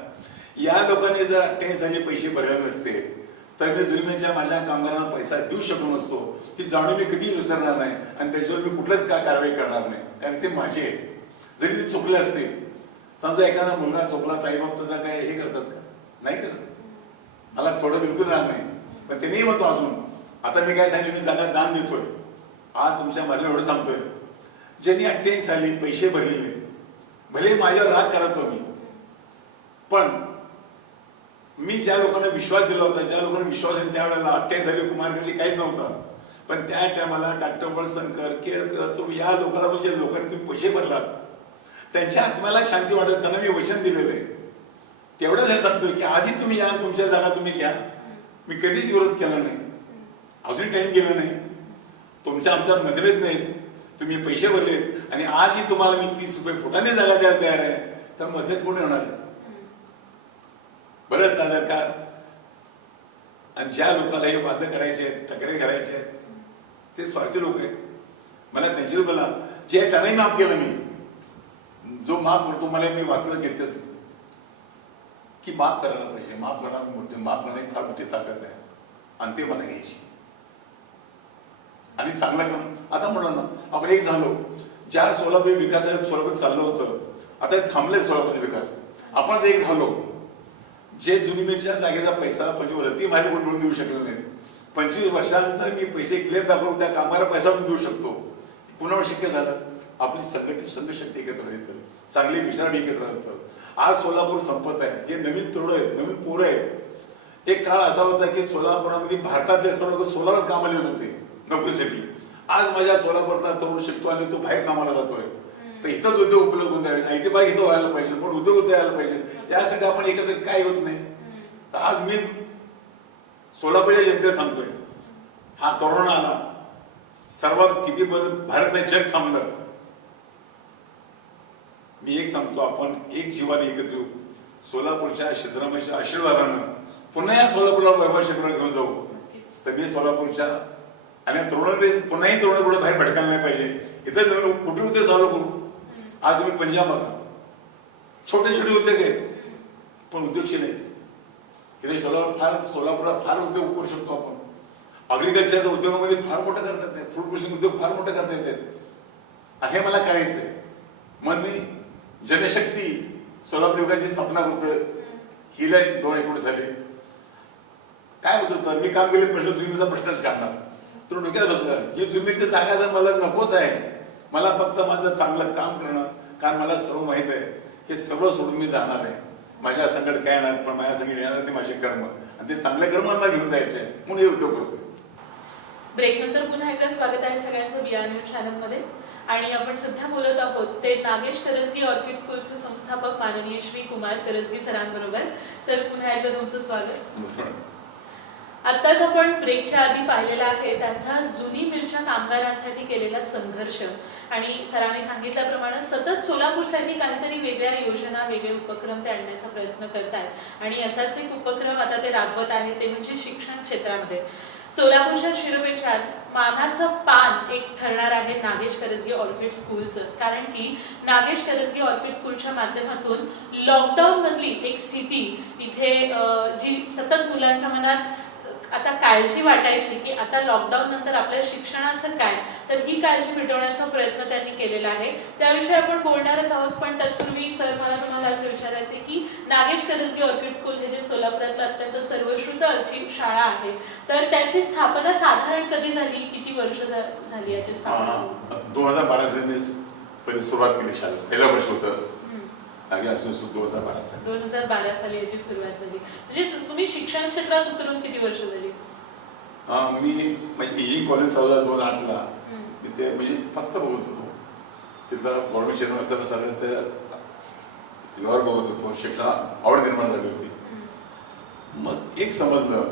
या लोकांनी जर 28 साली पैसे भरले नसते तर मी जुलमीच्या माझ्या कामगारांना पैसा देऊ शकलो नसतो. ही जाणीव मी कधी विसरणार नाही आणि त्याच्यावर मी कुठलंच काय कारवाई करणार नाही, कारण ते माझे जरी ते चुकले असते. समजा एखादा मुलगा चुकला, ताईबाप त्याचा काय हे करतात का? नाही करत. मला थोडं बिलकुल राहत नाही, पण ते नाही म्हणतो अजून. आता मी काय सांगितलं, मी जागा दान देतोय. आज तुमच्या माझ्या एवढं सांगतोय, ज्यांनी 28 साली पैसे भरलेले, भले माझ्यावर राग करतो मी, पण मी ज्या लोकांना विश्वास दिला होता, ज्या लोकांना विश्वास आहे त्यावेळेला 28 साली कुमारगंजी काहीच नव्हतं, पण त्या टायमाला डॉक्टर वळसंकर, केळकर, तुम्ही या लोकांना म्हणजे लोकांनी तुम्ही पैसे भरलात, त्यांच्या आत्म्याला शांती वाटत, त्यांना मी वचन दिलेलं आहे. तेवढंच सांगतोय की आजही तुम्ही या, तुमच्या जागा तुम्ही घ्या. मी कधीच विरोध केला नाही, अजूनही टाइम गेला नाही. तुमच्या आमच्यात मतभेद नाहीत. तुम्ही पैसे भरले आणि आजही तुम्हाला मी 30 रुपये फुटाने जागा द्यायला तयार आहे, तर मतभेद कोणी होणार? बरंच झालं का? आणि ज्या लोकांना हे वाद करायचे, तक्रारी करायचे आहेत, ते स्वार्थी लोक आहेत. मला त्यांची बोला, जे त्यांनाही माफ केलं मी. जो माफ करतो मला मी वाचलं घेतेच की माफ करायला पाहिजे. माफ करण्याची फार मोठी ताकद आहे आणि ते मला घ्यायची. आणि चांगलं काम आता म्हणलं ना, आपण एक झालो, ज्या सोलापूर विकासात सोलापूर चाललं होतं, आता थांबले सोलापूरचा विकास. आपण जर एक झालो, जे जुनीमेच्या जागेचा पैसा 25 वर्ष ती माझ्या कोण देऊ शकलो नाही, 25 वर्षानंतर मी पैसे क्लेम दाखवून त्या कामाला पैसा पण देऊ शकतो. कुणावर शक्य झालं? आपली संघटित संघशक्ती एकत्र येतं, चांगली विचार एकत्र येतं. आज सोलापूर संपत आहे. हे नवीन तरुण आहेत, नवीन पोरं आहेत. एक काळ असा होता की सोलापुरामध्ये भारतातले सर्व सोलापूर कामाला येत होते नोकरीसाठी. आज माझ्या सोलापूरचा तरुण शिकतो आणि तो बाहेर कामाला जातोय. तर इथंच उद्योग उपलब्ध होऊन द्यावे, IT पार्क इथं व्हायला पाहिजे, पण उद्योग यायला पाहिजे. यासाठी आपण एकत्र काय होत नाही. तर आज मी सोलापूरच्या जनतेला सांगतोय, हा कोरोना आला, सर्वात किती भारत नाही जग थांबलं. मी एक सांगतो, आपण एक जीवाने एकत्र येऊ. सोलापूरच्या सिद्धरामय्याच्या आशीर्वादानं पुन्हा या सोलापूरला मेंबरशिपला घेऊन जाऊ. नक्कीच. तर मी सोलापूरच्या आणि तरुणांनी पुन्हाही तरुण कुठे बाहेर भटकायला नाही पाहिजे. इथं तुम्ही कुठे उद्योग चालू करू. आज तुम्ही पंजाब बघा, छोटे छोटे उद्योग आहेत पण उद्योगशील आहेत. इथे सोलापूरला फार उद्योग करू शकतो आपण. अग्रिकल्चरच्या उद्योगामध्ये फार मोठं करता येते, फ्रूट प्रोसेसिंग उद्योग फार मोठे करता येतात. आणि हे मला करायचंय. मग मी जनशक्ती सोलापूर विभागाची स्थापना करतोय. हिला 2 झाली. काय होत होतं, मी काम केले प्रश्न जुनीचा प्रश्नच काढणार. तो डोक्यात बसलं ही जुनीची जागा जर मला नकोच आहे. मला फक्त माझं चांगलं काम करणं, कारण मला सर्व माहित आहे हे सगळं सोडून मी जाणार आहे. माझ्या संकट काय येणार पण माझ्या संकट येणार ते माझे कर्म आणि ते चांगले कर्म मला घेऊन जायचे आहे म्हणून हे उद्योग करतोय. ब्रेक नंतर पुन्हा एकदा स्वागत आहे सगळ्यांचं बिया न्यूज चॅनलमध्ये. आणि आपण सध्या बोलत आहोत ते नागेश करजगी ऑर्किड स्कूलचे संस्थापक माननीय श्री कुमार करजगी सरांबरोबर. सर पुन्हा एकदा तुमचं स्वागत. आताच आपण ब्रेकच्या आधी पाहिलेला आहे त्यांचा जुनी मिलच्या कामगारांसाठी केलेला संघर्ष. आणि सरांनी सांगितल्याप्रमाणे सतत सोलापूरसाठी काहीतरी वेगळ्या योजना, वेगळे उपक्रम ते आणण्याचा प्रयत्न करतायत. आणि असाच एक उपक्रम आता ते राबवत आहेत ते म्हणजे शिक्षण क्षेत्रामध्ये. सोलापूरच्या शिरोपेशात मानाचं पान एक ठरणार आहे नागेश करजगी ऑर्किड स्कूलचं. कारण की नागेश करजगी ऑर्किड स्कूलच्या माध्यमातून लॉकडाऊन मधली एक स्थिती इथे जी सतत मुलांच्या मनात आता काळजी वाटायची की आता लॉकडाऊन नंतर आपल्या शिक्षणाचं काय, तर ही काळजी मिटवण्याचा प्रयत्न त्यांनी केलेला आहे. त्याविषयी आपण बोलणारच आहोत. पण तत्पूर्वी सर मला तुम्हाला असं विचारायचं की नागेश करजगी ऑर्किड स्कूल हे जे सोलापुरातलं अत्यंत सर्वश्रुत अशी शाळा आहे, तर त्याची स्थापना साधारण कधी झाली, किती वर्ष झाली याची स्थापना? 2012 साली मी पहिली सुरुवात केली शाळेत. पहिलं वर्ष होतं 2012 साली याची सुरुवात झाली. म्हणजे तुम्ही शिक्षण क्षेत्रात उतरून किती वर्ष झाली? मी म्हणजे इंजिनिअरिंग कॉलेज चालू झालं 2008ला. तिथे म्हणजे फक्त बघत होतो. तिथलं गव्हर्नमेंट क्षेत्र असताना सगळं ते व्यवहार बघत होतो. शिक्षणात आवड निर्माण झाली होती. मग एक समजलं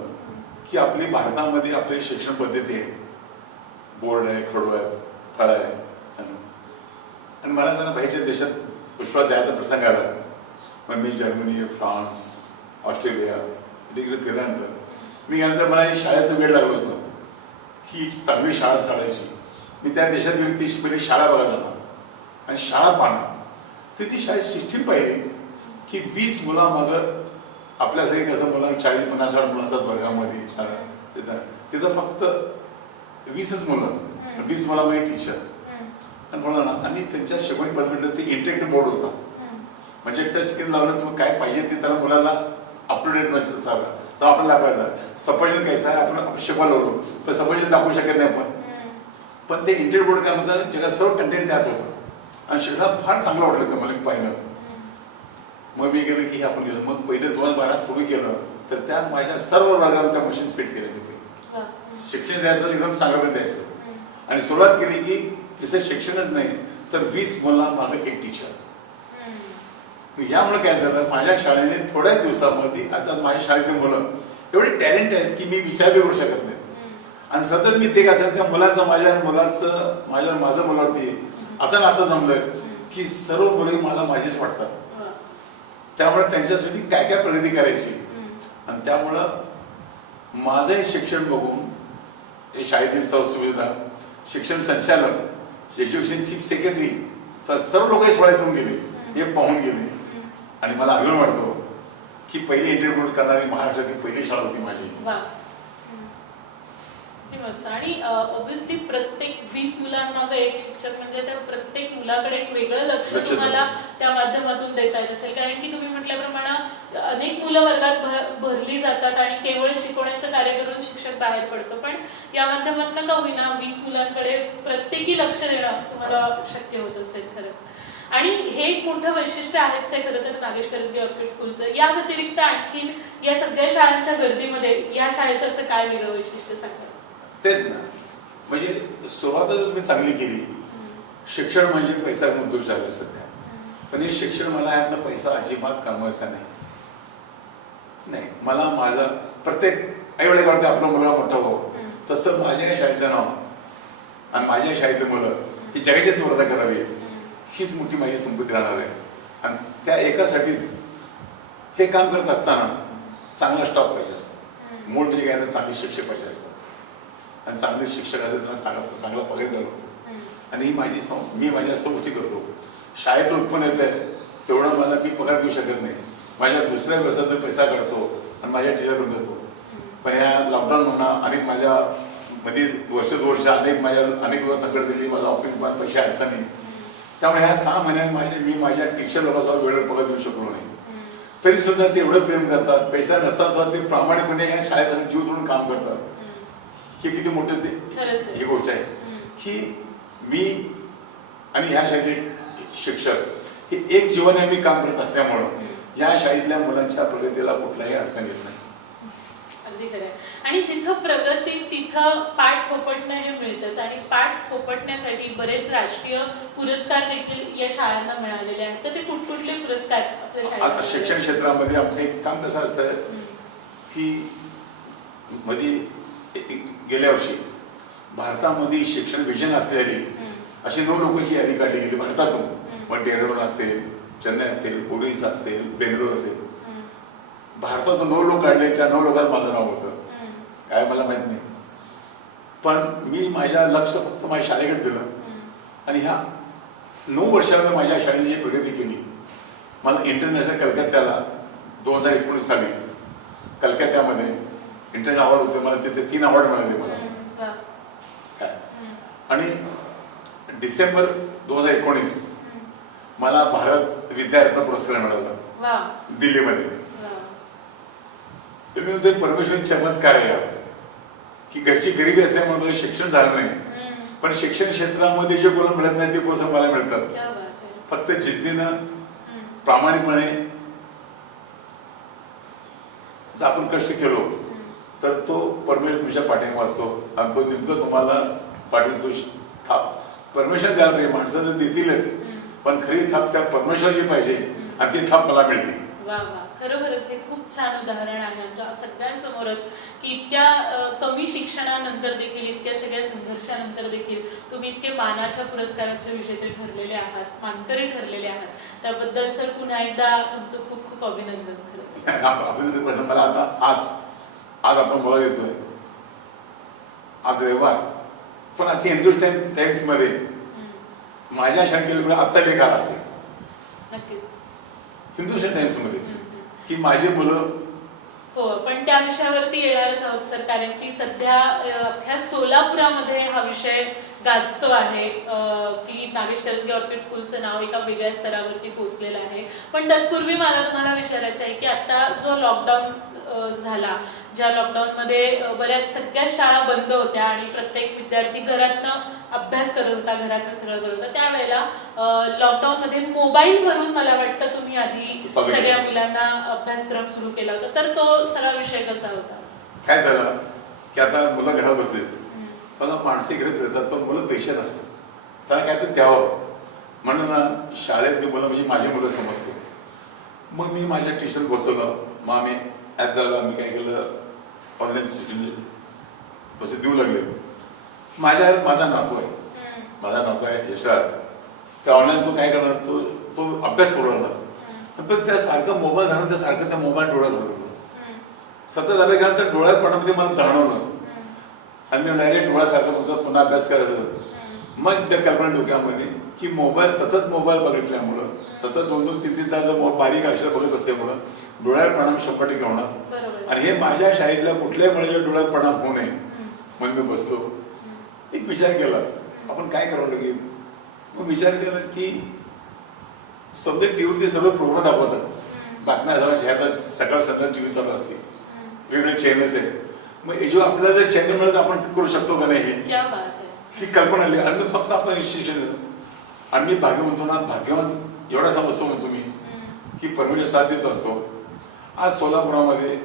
की आपली भारतामध्ये आपली शिक्षण पद्धती आहे. बोर्ड आहे, खडू आहे, फळ आहे. आणि मला जरा बाहेरच्या देशात पुष्कळ जायचा प्रसंग आला. मग मी जर्मनी, फ्रान्स, ऑस्ट्रेलिया तिकडे फिरल्यानंतर मी गेल्यानंतर मला शाळेचं वेळ लागलं होतं की चांगली शाळाच काढायची. मी त्या देशात गेली ती पहिली शाळा बघायला जाणार आणि शाळा पाहणार. तर ती शाळेत सिस्टीम पाहिली की 20 मुलामागं आपल्यासाठी कसं मुला 40-50 वर्गामध्ये शाळा, तिथं फक्त 20च मुलं, 20 मुलामागे टीचर आणि त्यांच्या शिकवणी पद्धतीमध्ये ते इंटरेक्टिव्ह बोर्ड होता. म्हणजे टच स्क्रीन लावलं तुम्ही काय पाहिजे ते त्याला मुलांना अप टू डेट मेसेज आपल्याला दाखवायचा. सफरचंद कैसा आहे आपण शिकवायला लावलो पण सफरचंद दाखवू शकत नाही आपण. पण ते इंटरेक्ट बोर्ड काय म्हणतात जगात सर्व कंटेंट त्यात होतं आणि शिकणं फार चांगलं वाटलं होतं मला. मी पाहिलं मग मी गेलं की आपण गेलो. मग पहिले 2012 सुरू केलं तर त्या माझ्या सर्व वर्गावर त्या मशीन फिट केल्या. मी शिक्षण द्यायचं एकदम चांगलं द्यायचं आणि सुरुवात केली की जसं शिक्षणच नाही तर 20 मुलांमागे एक टीचर. यामुळे काय झालं माझ्या शाळेने थोड्या दिवसामध्ये आता माझ्या शाळेतली मुलं एवढे टॅलेंट आहेत की मी विचार बी करू शकत नाही. आणि सतत मी ते कसं त्या मुलाचं माझं मुलावरती असं नातं जमलं की सर्व मुलं मला माझीच वाटतात. त्यामुळे त्यांच्यासाठी काय काय प्रगती करायची आणि त्यामुळं माझंही शिक्षण बघून शाळेतील सुविधा, शिक्षण संचालक, शिक्षण चीफ सेक्रेटरी सर्व लोक शाळेतून गेले, हे पाहून गेले. आणि मला अभिमान वाटतो की पहिली इंटरव्ह्यू करणारी महाराष्ट्रातील पहिली शाळा होती माझी. मस्त. आणि ऑब्व्हियसली प्रत्येक 20 मुलांमागे एक शिक्षक म्हणजे त्या प्रत्येक मुलाकडे एक वेगळं लक्ष तुम्हाला त्या माध्यमातून देता येत असेल. कारण की तुम्ही म्हटल्याप्रमाणे अनेक मुलं वर्गात भरली जातात आणि केवळ शिकवण्याचं कार्य करून शिक्षक बाहेर पडतो. पण या माध्यमातून का होईना 20 मुलांकडे प्रत्येकी लक्ष देणं तुम्हाला शक्य होत असेल खरंच. आणि हे एक मोठं वैशिष्ट्य आहेच आहे खरं तर नागेश करजगी ऑर्किड स्कूलचं. या व्यतिरिक्त आणखीन या सगळ्या शाळांच्या गर्दीमध्ये या शाळेचं असं काय वेगळं वैशिष्ट्य सांगतात? तेच ना, म्हणजे सुरुवातच मी चांगली केली. शिक्षण म्हणजे पैसा उद्योग झाला सध्या. पण हे शिक्षण मला यातनं पैसा अजिबात कमवायचा नाही. मला माझा प्रत्येक आईवडील करते आपलं मुलगा मोठा व्हावं तसं माझ्या या शाळेचं नाव आणि माझ्या शाळेतली मुलं ही जगाची स्पर्धा करावी हीच मोठी माझी संपत्ती राहणार आहे. आणि त्या एकासाठीच हे काम करत असताना चांगला स्टॉप पाहिजे असतं. मूळ म्हणजे काय तर चांगले शिक्षक पाहिजे असतात आणि चांगले शिक्षक असेल त्यांना चांगला पगार द्यावा लागतो. आणि ही मी माझ्या असं गोष्टी करतो. शाळेत उत्पन्न येत आहे तेवढं मला मी पगार देऊ शकत नाही. माझ्या दुसऱ्या व्यवसायातून पैसा काढतो आणि माझ्या टीचरकडून देतो. पण ह्या लॉकडाऊन म्हणा अनेक माझ्या मध्ये वर्ष 2 वर्ष अनेक लोक संकट दिली. माझा ऑफिस पैसे अडचणी. त्यामुळे ह्या 6 महिन्यात मी माझ्या टीचर लोकांसोबत वेळेवर पगार देऊ शकलो नाही. तरी सुद्धा ते एवढं प्रेम करतात. पैसा नसा सुद्धा ते प्रामाणिकपणे या शाळेसाठी जीव तोडून काम करतात. हे किती मोठं ते ही गोष्ट आहे की मी आणि ह्या शाळेचे शिक्षक हे एक जीवनाने मी काम करत असल्यामुळं या शाळेतल्या मुलांच्या प्रगतीला कुठलाही अडचण येत नाही. अगदी खरं आहे. आणि जिथं प्रगती तिथं पाठ थोपटणं हे मिळतंच. आणि पाठ थोपटण्यासाठी बरेच राष्ट्रीय पुरस्कार देखील या शाळांना मिळालेले आहेत. तर ते कुठले पुरस्कार आपल्या शाळेत? शिक्षण क्षेत्रामध्ये आमचं एक काम कसं असतं की मध्ये गेल्या वर्षी भारतामध्ये शिक्षण विजन असलेली अशी 9 लोकांची यादी काढली गेली भारतातून. मग डेहराडून असेल, चेन्नई असेल, ओरिसा असेल, बेंगलोर असेल. भारतातून 9 लोक काढले. त्या 9 लोकांत माझं नाव होतं. काय मला माहित नाही. पण मी माझ्या लक्ष फक्त माझ्या शाळेकडे दिलं आणि ह्या 9 वर्षामध्ये माझ्या शाळेने जी प्रगती केली. मला इंटरनॅशनल कलकत्त्याला 2019 साली कलकत्त्यामध्ये इंटरनॅशनल अवॉर्ड होते. मला तिथे 3 अवॉर्ड मिळाले मला. काय आणि डिसेंबर 2019 मला भारत विद्यारत्न पुरस्कार मिळाला दिल्लीमध्ये. मी म्हणतो परमेश्वर चमत्कार आहे की घरची गरिबी असल्यामुळे मला शिक्षण झालं नाही. पण शिक्षण क्षेत्रामध्ये जे कोणाला मिळत नाही ते पुरस्कार मला मिळतात. फक्त जिद्दीनं प्रामाणिकपणे जर आपण कष्ट केलो तर तो परमेश्वर तुमच्या पाठीमागे असतो आणि तो नेमकं तुम्हाला पाठीतून थाप परमेश्वर द्यायला पाहिजे. माणसं तर देतीलच पण खरी थाप त्या परमेश्वराची पाहिजे आणि ती थाप मला मिळते. वा वा, खरोखरच हे खूप छान उदाहरण आहे आमच्या सगळ्यांसमोरच की इतक्या कमी शिक्षणानंतर देखील, इतक्या सगळ्या संघर्षानंतर देखील तुम्ही इतके मानाच्या पुरस्काराचे विजेते ठरलेले आहात, मानकरी ठरलेले आहात. त्याबद्दल सर पुन्हा एकदा तुमचं खूप खूप अभिनंदन. अभिनंदन. मला आता आज आपण बोला येतोय. आज रविवार पण आजची हिंदुस्तान टाइम्स मध्ये माझ्या शाळेत आजचा लेख आला असेल नक्कीच हिंदुस्तान टाइम्स मध्ये की माझी मुलं. हो, पण त्या विषयावरती येणारच आहोत सर, कारण की सध्या अख्ख्या सोलापुरामध्ये हा विषय गाजतो आहे की नागेश करंजगे ऑर्किड स्कूलचं नाव एका वेगळ्या स्तरावरती पोहोचलेलं आहे. पण तत्पूर्वी मला तुम्हाला विचारायचं आहे की आता जो लॉकडाऊन झाला, ज्या लॉकडाऊनमध्ये बऱ्याच सगळ्या शाळा बंद होत्या आणि प्रत्येक विद्यार्थी घरातनं अभ्यास करत होता, घरातनं सगळं करत होता, त्यावेळेला लॉकडाऊनमध्ये मोबाईलवरून मला वाटतं तुम्ही आधी सगळ्या मुलांना अभ्यासक्रम सुरू केला होता. तर तो सगळा विषय कसा होता? काय झालं की आता मुलं घरात बसले. बघा माणसं इकडे फिरतात पण मुलं पेशंट असतात. त्यांना काय तर द्यावं म्हणून ना शाळेत मी मुलं म्हणजे माझी मुलं समजतो. मग मी माझ्या टीचर बसवलं. मग आम्ही ॲप झाला. मी काय केलं ऑनलाईन सिस्टम पैसे देऊ लागले. माझा नातू आहे यशराज. त्या ऑनलाईन तो काय करणार, तो अभ्यास करू लागला. पण त्या सारखं मोबाईल घालून त्या सारखं त्या मोबाईल डोळ्यात घालून सतत अभ्यास घालून त्या डोळ्यात पडण्यामध्ये मला जाणवलं आणि मी डायरेक्ट डोळ्यासारखं पुन्हा अभ्यास करायचं. मग त्या कल्पना डोक्यामध्ये की सतत मोबाईल बघितल्यामुळं सतत 2-2, 3-3 तास बारीक अक्षर बघत असल्यामुळं डोळ्यावर परिणाम 100% होणार आणि हे माझ्या शाळेतल्या कुठल्याही मुलाच्या डोळ्यात परिणाम होऊ नये म्हणून मी बसलो. एक विचार केला आपण काय करावं लागेल. मग विचार केला की समजा टीव्हीवरती सगळं प्रोग्राम दाखवतात, बातम्या जाहिरात सकाळ संध्याकाळ टीव्ही चालू असते, वेगवेगळे चॅनल्स आहेत. मग हे जो आपल्याला जर चॅनल मिळत आपण करू शकतो का नाही ही कल्पना आली. आणि फक्त आपण शिक्षण आणि मी भाग्य म्हणतो ना, भाग्यवान एवढा समजतो म्हणतो मी की परमेश्वर साथ देत असतो. आज सोलापुरामध्ये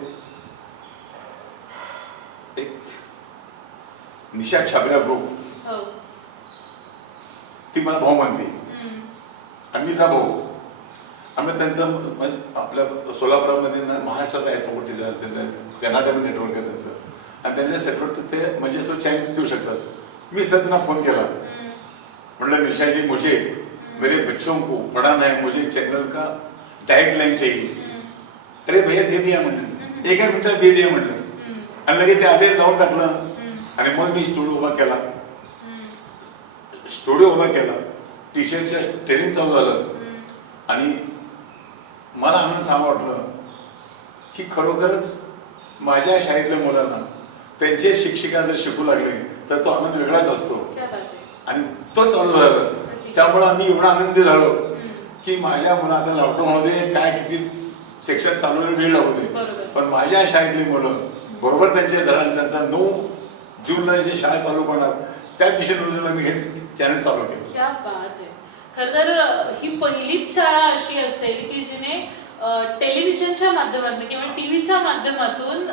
एक निशा छाबऱ्या ग्रुप ती मला भाऊ मानते आणि मीचा भाऊ. आम्ही त्यांचं आपल्या सोलापुरामध्ये महाराष्ट्रात आहे चौकटी कर्नाटक नेटवर्क आहे त्यांचं आणि त्यांच्या सेटवर ते म्हणजे असं चॅनल देऊ शकतात. मी सर त्यांना फोन केला म्हटलं निशा जी मुझे मेरे बच्चों को पढ़ाना है, मुझे चैनल का डायरेक्ट लाइन चाहिए. अरे भैया दे दिया म्हणले. एका मिनिटात दे म्हटलं. हम्म. आणि लगेच ते आले लावून टाकलं. हम्म. आणि मग मी स्टुडिओ उभा केला. हम्म. स्टुडिओ उभा केला, टीचरच्या ट्रेनिंग चालू झालं. हम्म. आणि मला आनंद सांगा वाटलं की खरोखरच माझ्या शाळेतल्या मुलांना त्यांचे शिक्षिका जर शिकू लागले तर तो आनंद वेगळाच असतो. क्या बात आहे. आणि तो चालू झाला. त्यामुळे आम्ही एवढा आनंदी झालो की माझ्या मुलांना लॉकडाऊनमध्ये काय किती सेक्शन चालू वेळ लागू दे, बरोबर. पण माझ्या शाळेतली मुलं बरोबर त्यांचे धडा त्यांचा 9 जूनला जी शाळा चालू करणार त्या दिशेने मी हे चॅनल चालू केलं. क्या बात आहे. खरं तर ही पहिलीच शाळा अशी असेल की जिने टेलिव्हिजनच्या माध्यमातून किंवा टीव्हीच्या माध्यमातून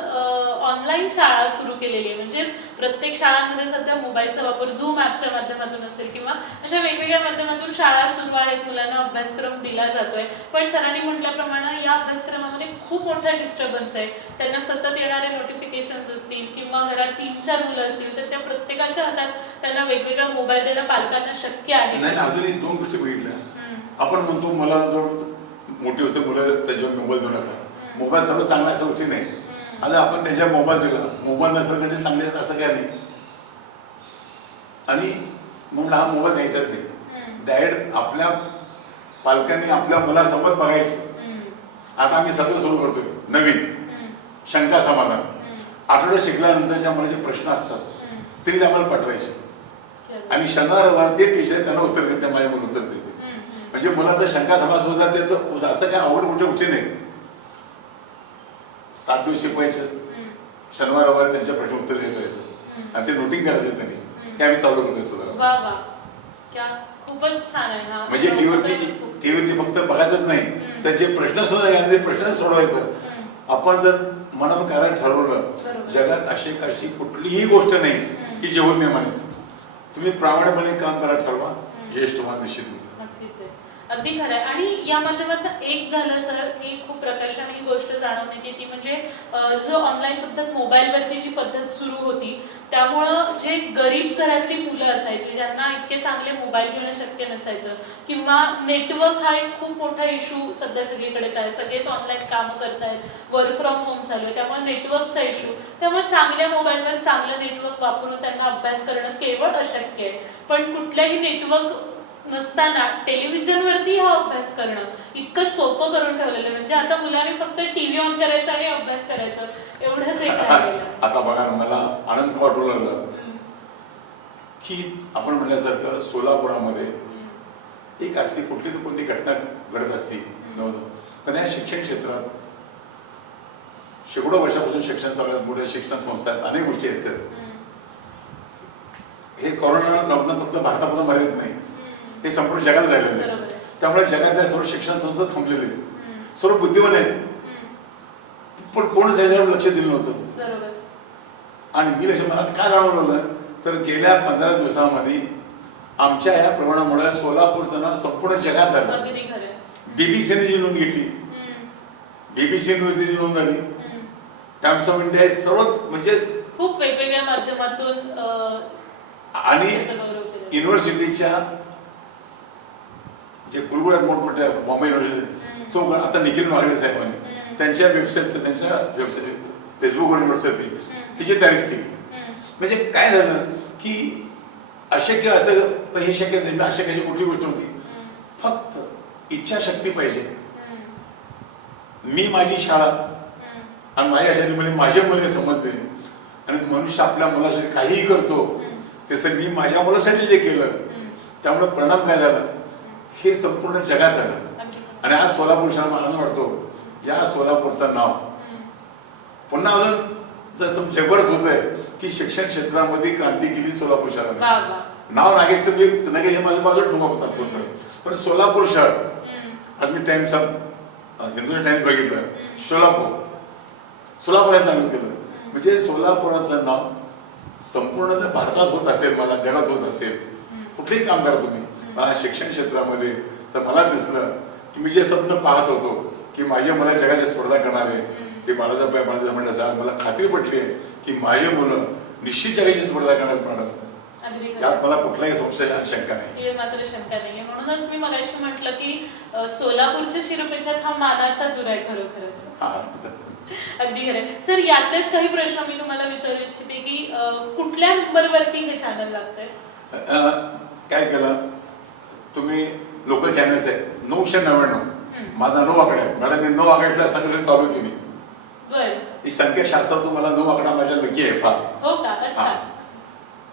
ऑनलाईन शाळा सुरू केलेली आहे. म्हणजे प्रत्येक शाळांमध्ये सध्या मोबाईलचा वापर झूम ॲपच्या माध्यमातून असेल किंवा अशा वेगवेगळ्या माध्यमातून शाळा सुरू आहेत, मुलांना अभ्यासक्रम दिला जातोय. पण सरांनी म्हटल्याप्रमाणे या अभ्यासक्रमामध्ये खूप मोठा डिस्टर्बन्स आहे. त्यांना सतत येणारे नोटिफिकेशन्स असतील किंवा घरात 3-4 मुलं असतील तर त्या प्रत्येकाच्या हातात त्यांना वेगवेगळा मोबाईल देणं पालकांना शक्य आहे. नाही, अजूनही 2 गोष्टी बघितल्या. आपण म्हणतो मला जो मोठी होते मुलं त्याच्यावर मोबाईल देऊ नका. मोबाईल सर्व चांगला असं उचित नाही. आता आपण त्याच्या मोबाईल दिला, मोबाईल नसेल तर ते चांगले असं काय नाही. आणि मग हा मोबाईल द्यायचाच नाही. डायरेक्ट आपल्या पालकांनी आपल्या मुलासोबत बघायचं. आता आम्ही सत्र सुरू करतोय नवीन शंका समाधान. आठवड्यात शिकल्यानंतरच्या मुलाचे प्रश्न असतात तरी आम्हाला पाठवायचे. आणि शनिवार ते टीचर त्यांना उत्तर देते, माझ्या मुलं उत्तर देते. म्हणजे मुलाचं शंका समास होतात ते तर असं काय आवड कुठे उठे नाही. 7 दिवस शिकवायचं, शनिवार रविवारी त्यांच्या प्रश्न उत्तर देत राहायचं आणि ते नोटिंग करायचं त्यांनी. ते आम्ही चालू करतो सगळं. वा वा, क्या खूपच छान आहे हा. म्हणजे टीव्हीवरती फक्त बघायचंच नाही, त्यांचे प्रश्न सुद्धा ते प्रश्न सोडवायचं. आपण जर मनात करायला ठरवलं, जगात अशी कुठलीही गोष्ट नाही की जे होत नाही म्हणायचं. तुम्ही प्रामाणिकपणे काम करायला ठरवा, यश तुम्हाला निश्चित होतं. अगदी खरं आहे. आणि या माध्यमातून एक झालं सर की खूप प्रकाशाने ही गोष्ट जाणवण्यात येते, म्हणजे जो ऑनलाईन पद्धत मोबाईलवरती जी पद्धत सुरू होती त्यामुळं जे गरीब घरातली मुलं असायची ज्यांना इतके चांगले मोबाईल घेणं शक्य नसायचं किंवा नेटवर्क हा एक खूप मोठा इश्यू सध्या सगळीकडेच आहे. सगळेच ऑनलाईन कामं करतायत, वर्क फ्रॉम होम चालू आहे, त्यामुळे नेटवर्कचा इश्यू. त्यामुळे चांगल्या मोबाईलवर चांगलं नेटवर्क वापरून त्यांना अभ्यास करणं केवळ अशक्य आहे. पण कुठल्याही नेटवर्क नसताना टेलिव्हिजनवरती हा अभ्यास करणं इतकं सोपं करून ठेवलेलं. म्हणजे आता मुलांनी फक्त टीव्ही ऑन करायचा आणि अभ्यास करायचं एवढंच एक राहिलेलं. आता बघा, मला आनंद वाटू लागला की आपण म्हणल्यासारखं सोलापुरामध्ये एक अशी कुठली तर कोणती घटना घडत असती पण या शिक्षण क्षेत्रात शेकडो वर्षापासून शिक्षण चालू, मोठ्या शिक्षण संस्था आहेत, अनेक गोष्टी असतात. हे कोरोना लॉकडाऊन फक्त भारतामध्ये मर्यादित नाही, हे संपूर्ण जगात झालेलं आहे. त्यामुळे जगातल्या सर्व शिक्षण संस्था थांबलेले आहेत, सर्व बुद्धिमान आहेत, पण कोणच याच्यावर लक्ष दिलं नव्हतं. आणि मी मला काय जाणवलं तर गेल्या 15 दिवसांमध्ये आमच्या या प्रमाणामुळे सोलापूरचं नाव संपूर्ण जगात झालं. बीबीसीने जी नोंद घेतली, बीबीसी न्यूजची नोंद झाली, टाइम्स ऑफ इंडिया, सर्व म्हणजे खूप वेगवेगळ्या माध्यमातून. आणि युनिव्हर्सिटीच्या जे कुलगुरू आहेत मोठमोठ्या बॉम्बे युनिव्हर्सिटी, सो आता निखिल मागळे साहेबांनी त्यांच्या वेबसाईट फेसबुकवर युनिव्हर्सिटी तिची तारीख केली. म्हणजे काय झालं की अशक्य असं हे शक्यच नाही, अशक्याची कुठली गोष्ट होती, फक्त इच्छाशक्ती पाहिजे. मी माझी शाळा आणि माझ्या शाळेमध्ये माझे मुले समजले आणि मनुष्य आपल्या मुलासाठी काहीही करतो, तसं मी माझ्या मुलासाठी जे केलं त्यामुळे परिणाम काय झाला हे संपूर्ण जगात झालं. आणि आज सोलापूर शहर मला आनंद वाटतो, या सोलापूरचं नाव पुन्हा अजून जसं जगभरात होत आहे की शिक्षण क्षेत्रामध्ये क्रांती केली सोलापूर शहराने. नाव नागेशचं मी नगेश हे माझ्या बाजूला ठोका होतात, पण सोलापूर शहर आज मी टाइम्स हिंदू टाइम्स बघितलं, सोलापूर चालू केलं. म्हणजे सोलापुराचं नाव संपूर्ण जर भारतात होत असेल, मला जगात होत असेल, कुठलेही काम करा तुम्ही, मला शिक्षण क्षेत्रामध्ये, तर मला दिसलं की मी जे स्वप्न पाहत होतो की माझे मला जगाची स्पर्धा करणार आहे, ते मला जर म्हणलं मला खात्री पटली आहे की माझे मुलं निश्चित जगाची स्पर्धा करणार. मॅडम यात मला कुठलाही संशय शंका नाही, मात्र शंका नाही. म्हणूनच मी मगाशी म्हटलं की सोलापूरच्या शिरपेचात हा मानाचा दुरा आहे खरोखरच. अगदी खरं. सर, यातलेच काही प्रश्न मी तुम्हाला विचारू इच्छिते की कुठल्या नंबरवरती हे चॅनल लागतंय? काय केलं तुम्ही, लोकल चॅनल्स आहे 999, माझा 9 आकडा आहे मॅडम. मी 9 आकड्याला सगळं चालू केली. बर. ही संख्याशास्त्र तुम्हाला 9 आकडा माझ्या लकी आहे फार. हो का? अच्छा.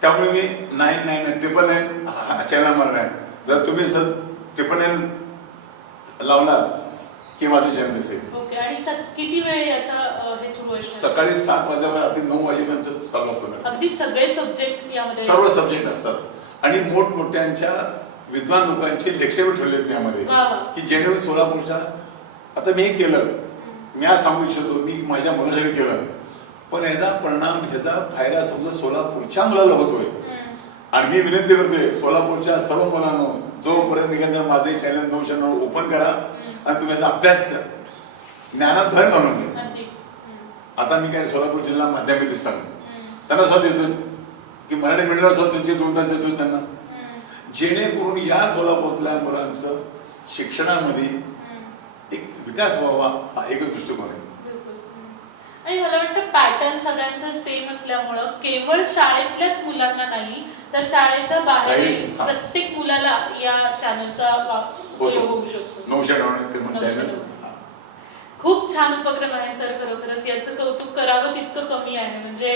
त्यामुळे मी 999 हा चॅनल म्हणणार आहे. जर तुम्ही सर 999 लावला की माझं चॅनल दिसेल. ओके. आणि किती वेळ याचा हे सुरू असतं? सकाळी 7 वाजल्यावर रात्री 9 वाजेपर्यंत चालू असतं. अगदी सगळे सब्जेक्ट यामध्ये? सर्व सब्जेक्ट असतात आणि मोठमोठ्यांच्या विद्वान लोकांचे लेक्चर ठेवलेत यामध्ये की जेणेकरून सोलापूरच्या, आता मी केलं, मी आज सांगू इच्छितो, मी माझ्या मुलासाठी केलं, पण याचा परिणाम, ह्याचा फायदा समजा सोलापूरच्या मुलाला होतोय. आणि मी विनंती करतोय सोलापूरच्या सर्व मुलांना, जोपर्यंत निघाल माझे चॅनल 999 ओपन करा आणि तुम्ही याचा अभ्यास करा, ज्ञानात भर घालून घ्या. आता मी काय सोलापूर जिल्हा माध्यमिक सांग त्यांना स्वतः देतो की मराठी मीडियमला स्वतः त्यांचे 2 तास देतो त्यांना, जेणेकरून या सोलापूरतल्या मुलांचं शिक्षणामध्ये एक विकास व्हावा, हा एकच दृष्टिकोन आहे. आणि मला वाटतं पॅटर्न सगळ्यांचं सेम असल्यामुळं केवळ शाळेतल्याच मुलांना नाही तर शाळेच्या बाहेर प्रत्येक मुलाला या चॅनलचा उपयोग होऊ शकतो. 999 खूप छान उपक्रम आहे सर. खरोखरच याचं कौतुक करावं तितकं कमी आहे. म्हणजे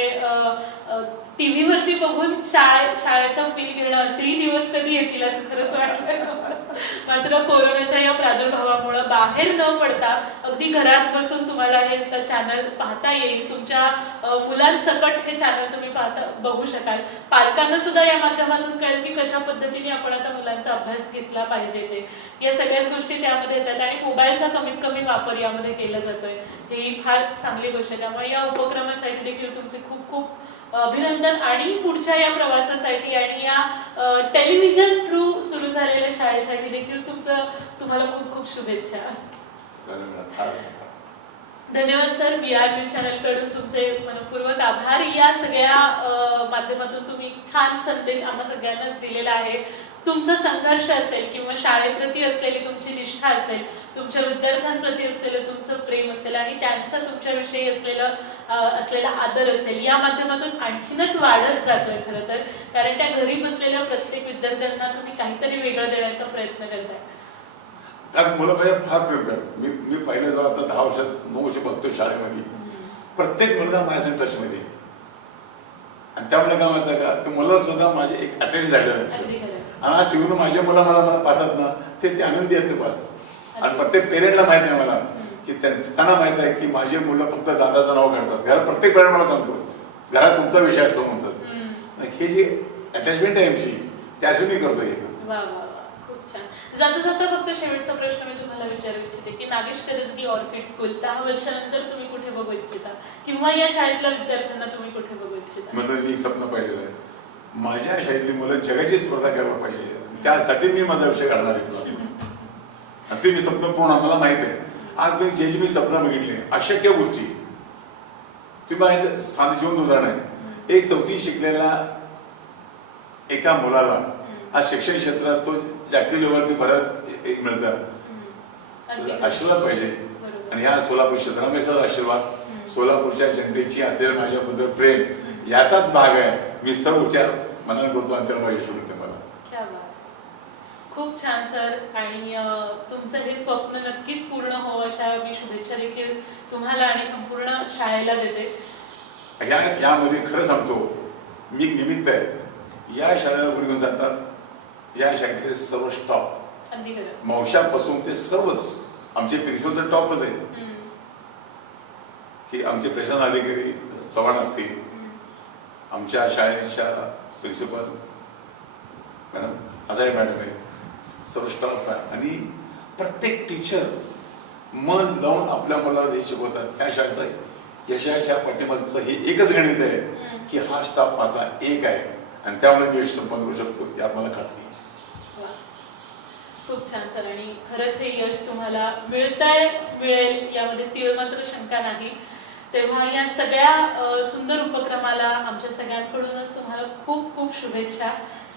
टीव्हीवरती बघून शाळेचा फील घेणं, असंही दिवस कधी येतील असं खरंच वाटतं. मात्र कोरोनाच्या या प्रादुर्भावामुळे बाहेर न पडता अगदी घरात बसून तुम्हाला हे चॅनल पाहता येईल. तुमच्या मुलांसकट हे चॅनल तुम्ही बघू शकाल. पालकांना सुद्धा या माध्यमातून कळेल की कशा पद्धतीने आपण आता मुलांचा अभ्यास घेतला पाहिजे. ते या सगळ्याच गोष्टी त्यामध्ये येतात आणि मोबाईलचा कमीत कमी वापर यामध्ये केला जातोय. ही फार चांगली गोष्ट आहे. त्यामुळे या उपक्रमासाठी देखील तुमचे खूप खूप अभिनंदन आणि पुढच्या या प्रवासासाठी आणि या टेलिव्हिजन थ्रू सुरू झालेल्या शाळेसाठी देखील तुम्हाला खूप खूप शुभेच्छा. धन्यवाद सर. VR न्यूज चॅनल कडून तुमचे मनपूर्वक आभार. या सगळ्या माध्यमातून तुम्ही छान संदेश आम्हा सगळ्यांनाच दिलेला आहे. तुमचा संघर्ष असेल किंवा शाळेप्रती असलेली तुमची निष्ठा असेल, तुमच्या विद्यार्थ्यांप्रती असलेलं तुमचं प्रेम असेल आणि त्यांचा तुमच्याविषयी असलेला आदर असेल, या माध्यमातून आणखीनच वाढत जातोय खरं तर. कारण त्या घरी बसलेल्या प्रत्येक विद्यार्थ्यांना तुम्ही काहीतरी वेगळं देण्याचा प्रयत्न करताय. कारण मुलं माझ्या फार प्रेम करतात. मी पहिलं जेव्हा आता 10 वर्षात 9 वर्ष बघतो शाळेमध्ये, प्रत्येक मुलगा माझ्या टचमध्ये. आणि त्यामुळे काय म्हणतात का, ते मुलं सुद्धा माझे एक अटेंड झालेलं असतं. आणि टीव्हीवर माझे मुलं मला पाहतात ना, ते आनंदी आहेत ते पास. आणि प्रत्येक पेरेंटला माहित आहे मला की त्यांना माहित आहे की माझे मुलं फक्त दादाचं नाव काढतात. घरात प्रत्येक पेरेंट मला सांगतो घरात तुमचा विषय असं म्हणतात. हे जे अटॅचमेंट आहे आमची त्याशी मी करतोय. खूप छान. जाता जाता फक्त शेवटचा प्रश्न मी तुम्हाला विचारू इच्छिते की नागेश करजगी ऑर्किड स्कूल 10 वर्षानंतर तुम्ही कुठे बघू इच्छिता किंवा या शाळेतल्या विद्यार्थ्यांना तुम्ही कुठे बघू इच्छिता? म्हणजे मी स्वप्न पाहिलेलं आहे, माझ्या शाळेतली मुलं जगाची स्पर्धा करायला पाहिजे. त्यासाठी मी माझा विषय काढणार आहे. ते मी स्वप्न पूर्ण आम्हाला माहित आहे. आज मी जे मी स्वप्न बघितले अशक्य गोष्टी, तुम्ही साधं जीवन उदाहरण आहे. एक 4थी शिकलेला एका मुलाला आज शिक्षण क्षेत्रात तो जागतिक लेवलवरती भारत मिळतं असला पाहिजे. आणि ह्या सोलापूर क्षेत्रामध्ये आशीर्वाद, सोलापूरच्या जनतेची असेल माझ्याबद्दल प्रेम, याचाच भाग आहे. मी सर्व उच्चार मनाने करतो आणि त्याला पाहिजे शुभेच्छा. मला खूप छान सर. आणि तुमचं हे स्वप्न नक्कीच पूर्ण हो अशा मी शुभेच्छा देखील तुम्हाला आणि संपूर्ण शाळेला देते. यामध्ये खरं सांगतो, मी निमित्त आहे. या शाळेला घेऊन जातात या शाळेतले सर्व स्टॉप, मावशापासून ते सर्वच आमचे प्रिन्सिपल टॉपच आहे. की आमचे प्रशासन अधिकारी चव्हाण असतील, आमच्या शाळेच्या प्रिन्सिपल मॅडम अजय मॅडम आहे, सर्व स्टॉफ आहे. आणि प्रत्येक टीचर मन लावून आपल्या मुलाला हे शिकवतात. या शाळेचं यशाच्या पाठीमागचं हे एकच गणित आहे की हा स्टाफ माझा एक आहे आणि त्यामुळे मी यश संपन्न करू शकतो, यात मला खात्री. खूप छान सर. आणि खरंच हे यश तुम्हाला मिळेल यामध्ये तीळ मात्र शंका नाही. तेव्हा या सगळ्या सुंदर उपक्रमाला आमच्या सगळ्यांकडूनच तुम्हाला खूप खूप शुभेच्छा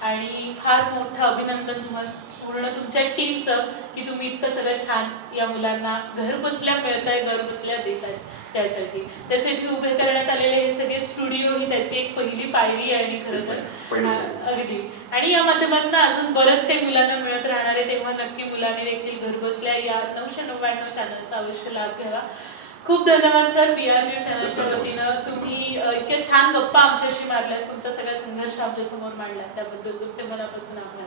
आणि फार मोठं अभिनंदन तुम्हाला पूर्ण तुमच्या टीमचं की तुम्ही इतकं सगळं छान या मुलांना घर बसल्या मिळताय, घर बसल्या देत आहे. त्यासाठी उभे करण्यात आलेले हे सगळे स्टुडिओ ही त्याची एक पहिली पायरी आहे. आणि खरं तर अगदी आणि या माध्यमातून अजून बरंच काही मुलांना मिळत राहणार आहे, तेव्हा नक्की मुलांनी देखील घर बसल्या या 999 चॅनलचा अवश्य लाभ घ्यावा. खूप धन्यवाद सर. PRV चॅनलच्या वतीनं तुम्ही इतक्या छान गप्पा आमच्याशी मारल्यास, तुमचा सगळा संघर्ष आमच्या समोर मांडला, त्याबद्दल तुमचे मनापासून आभार.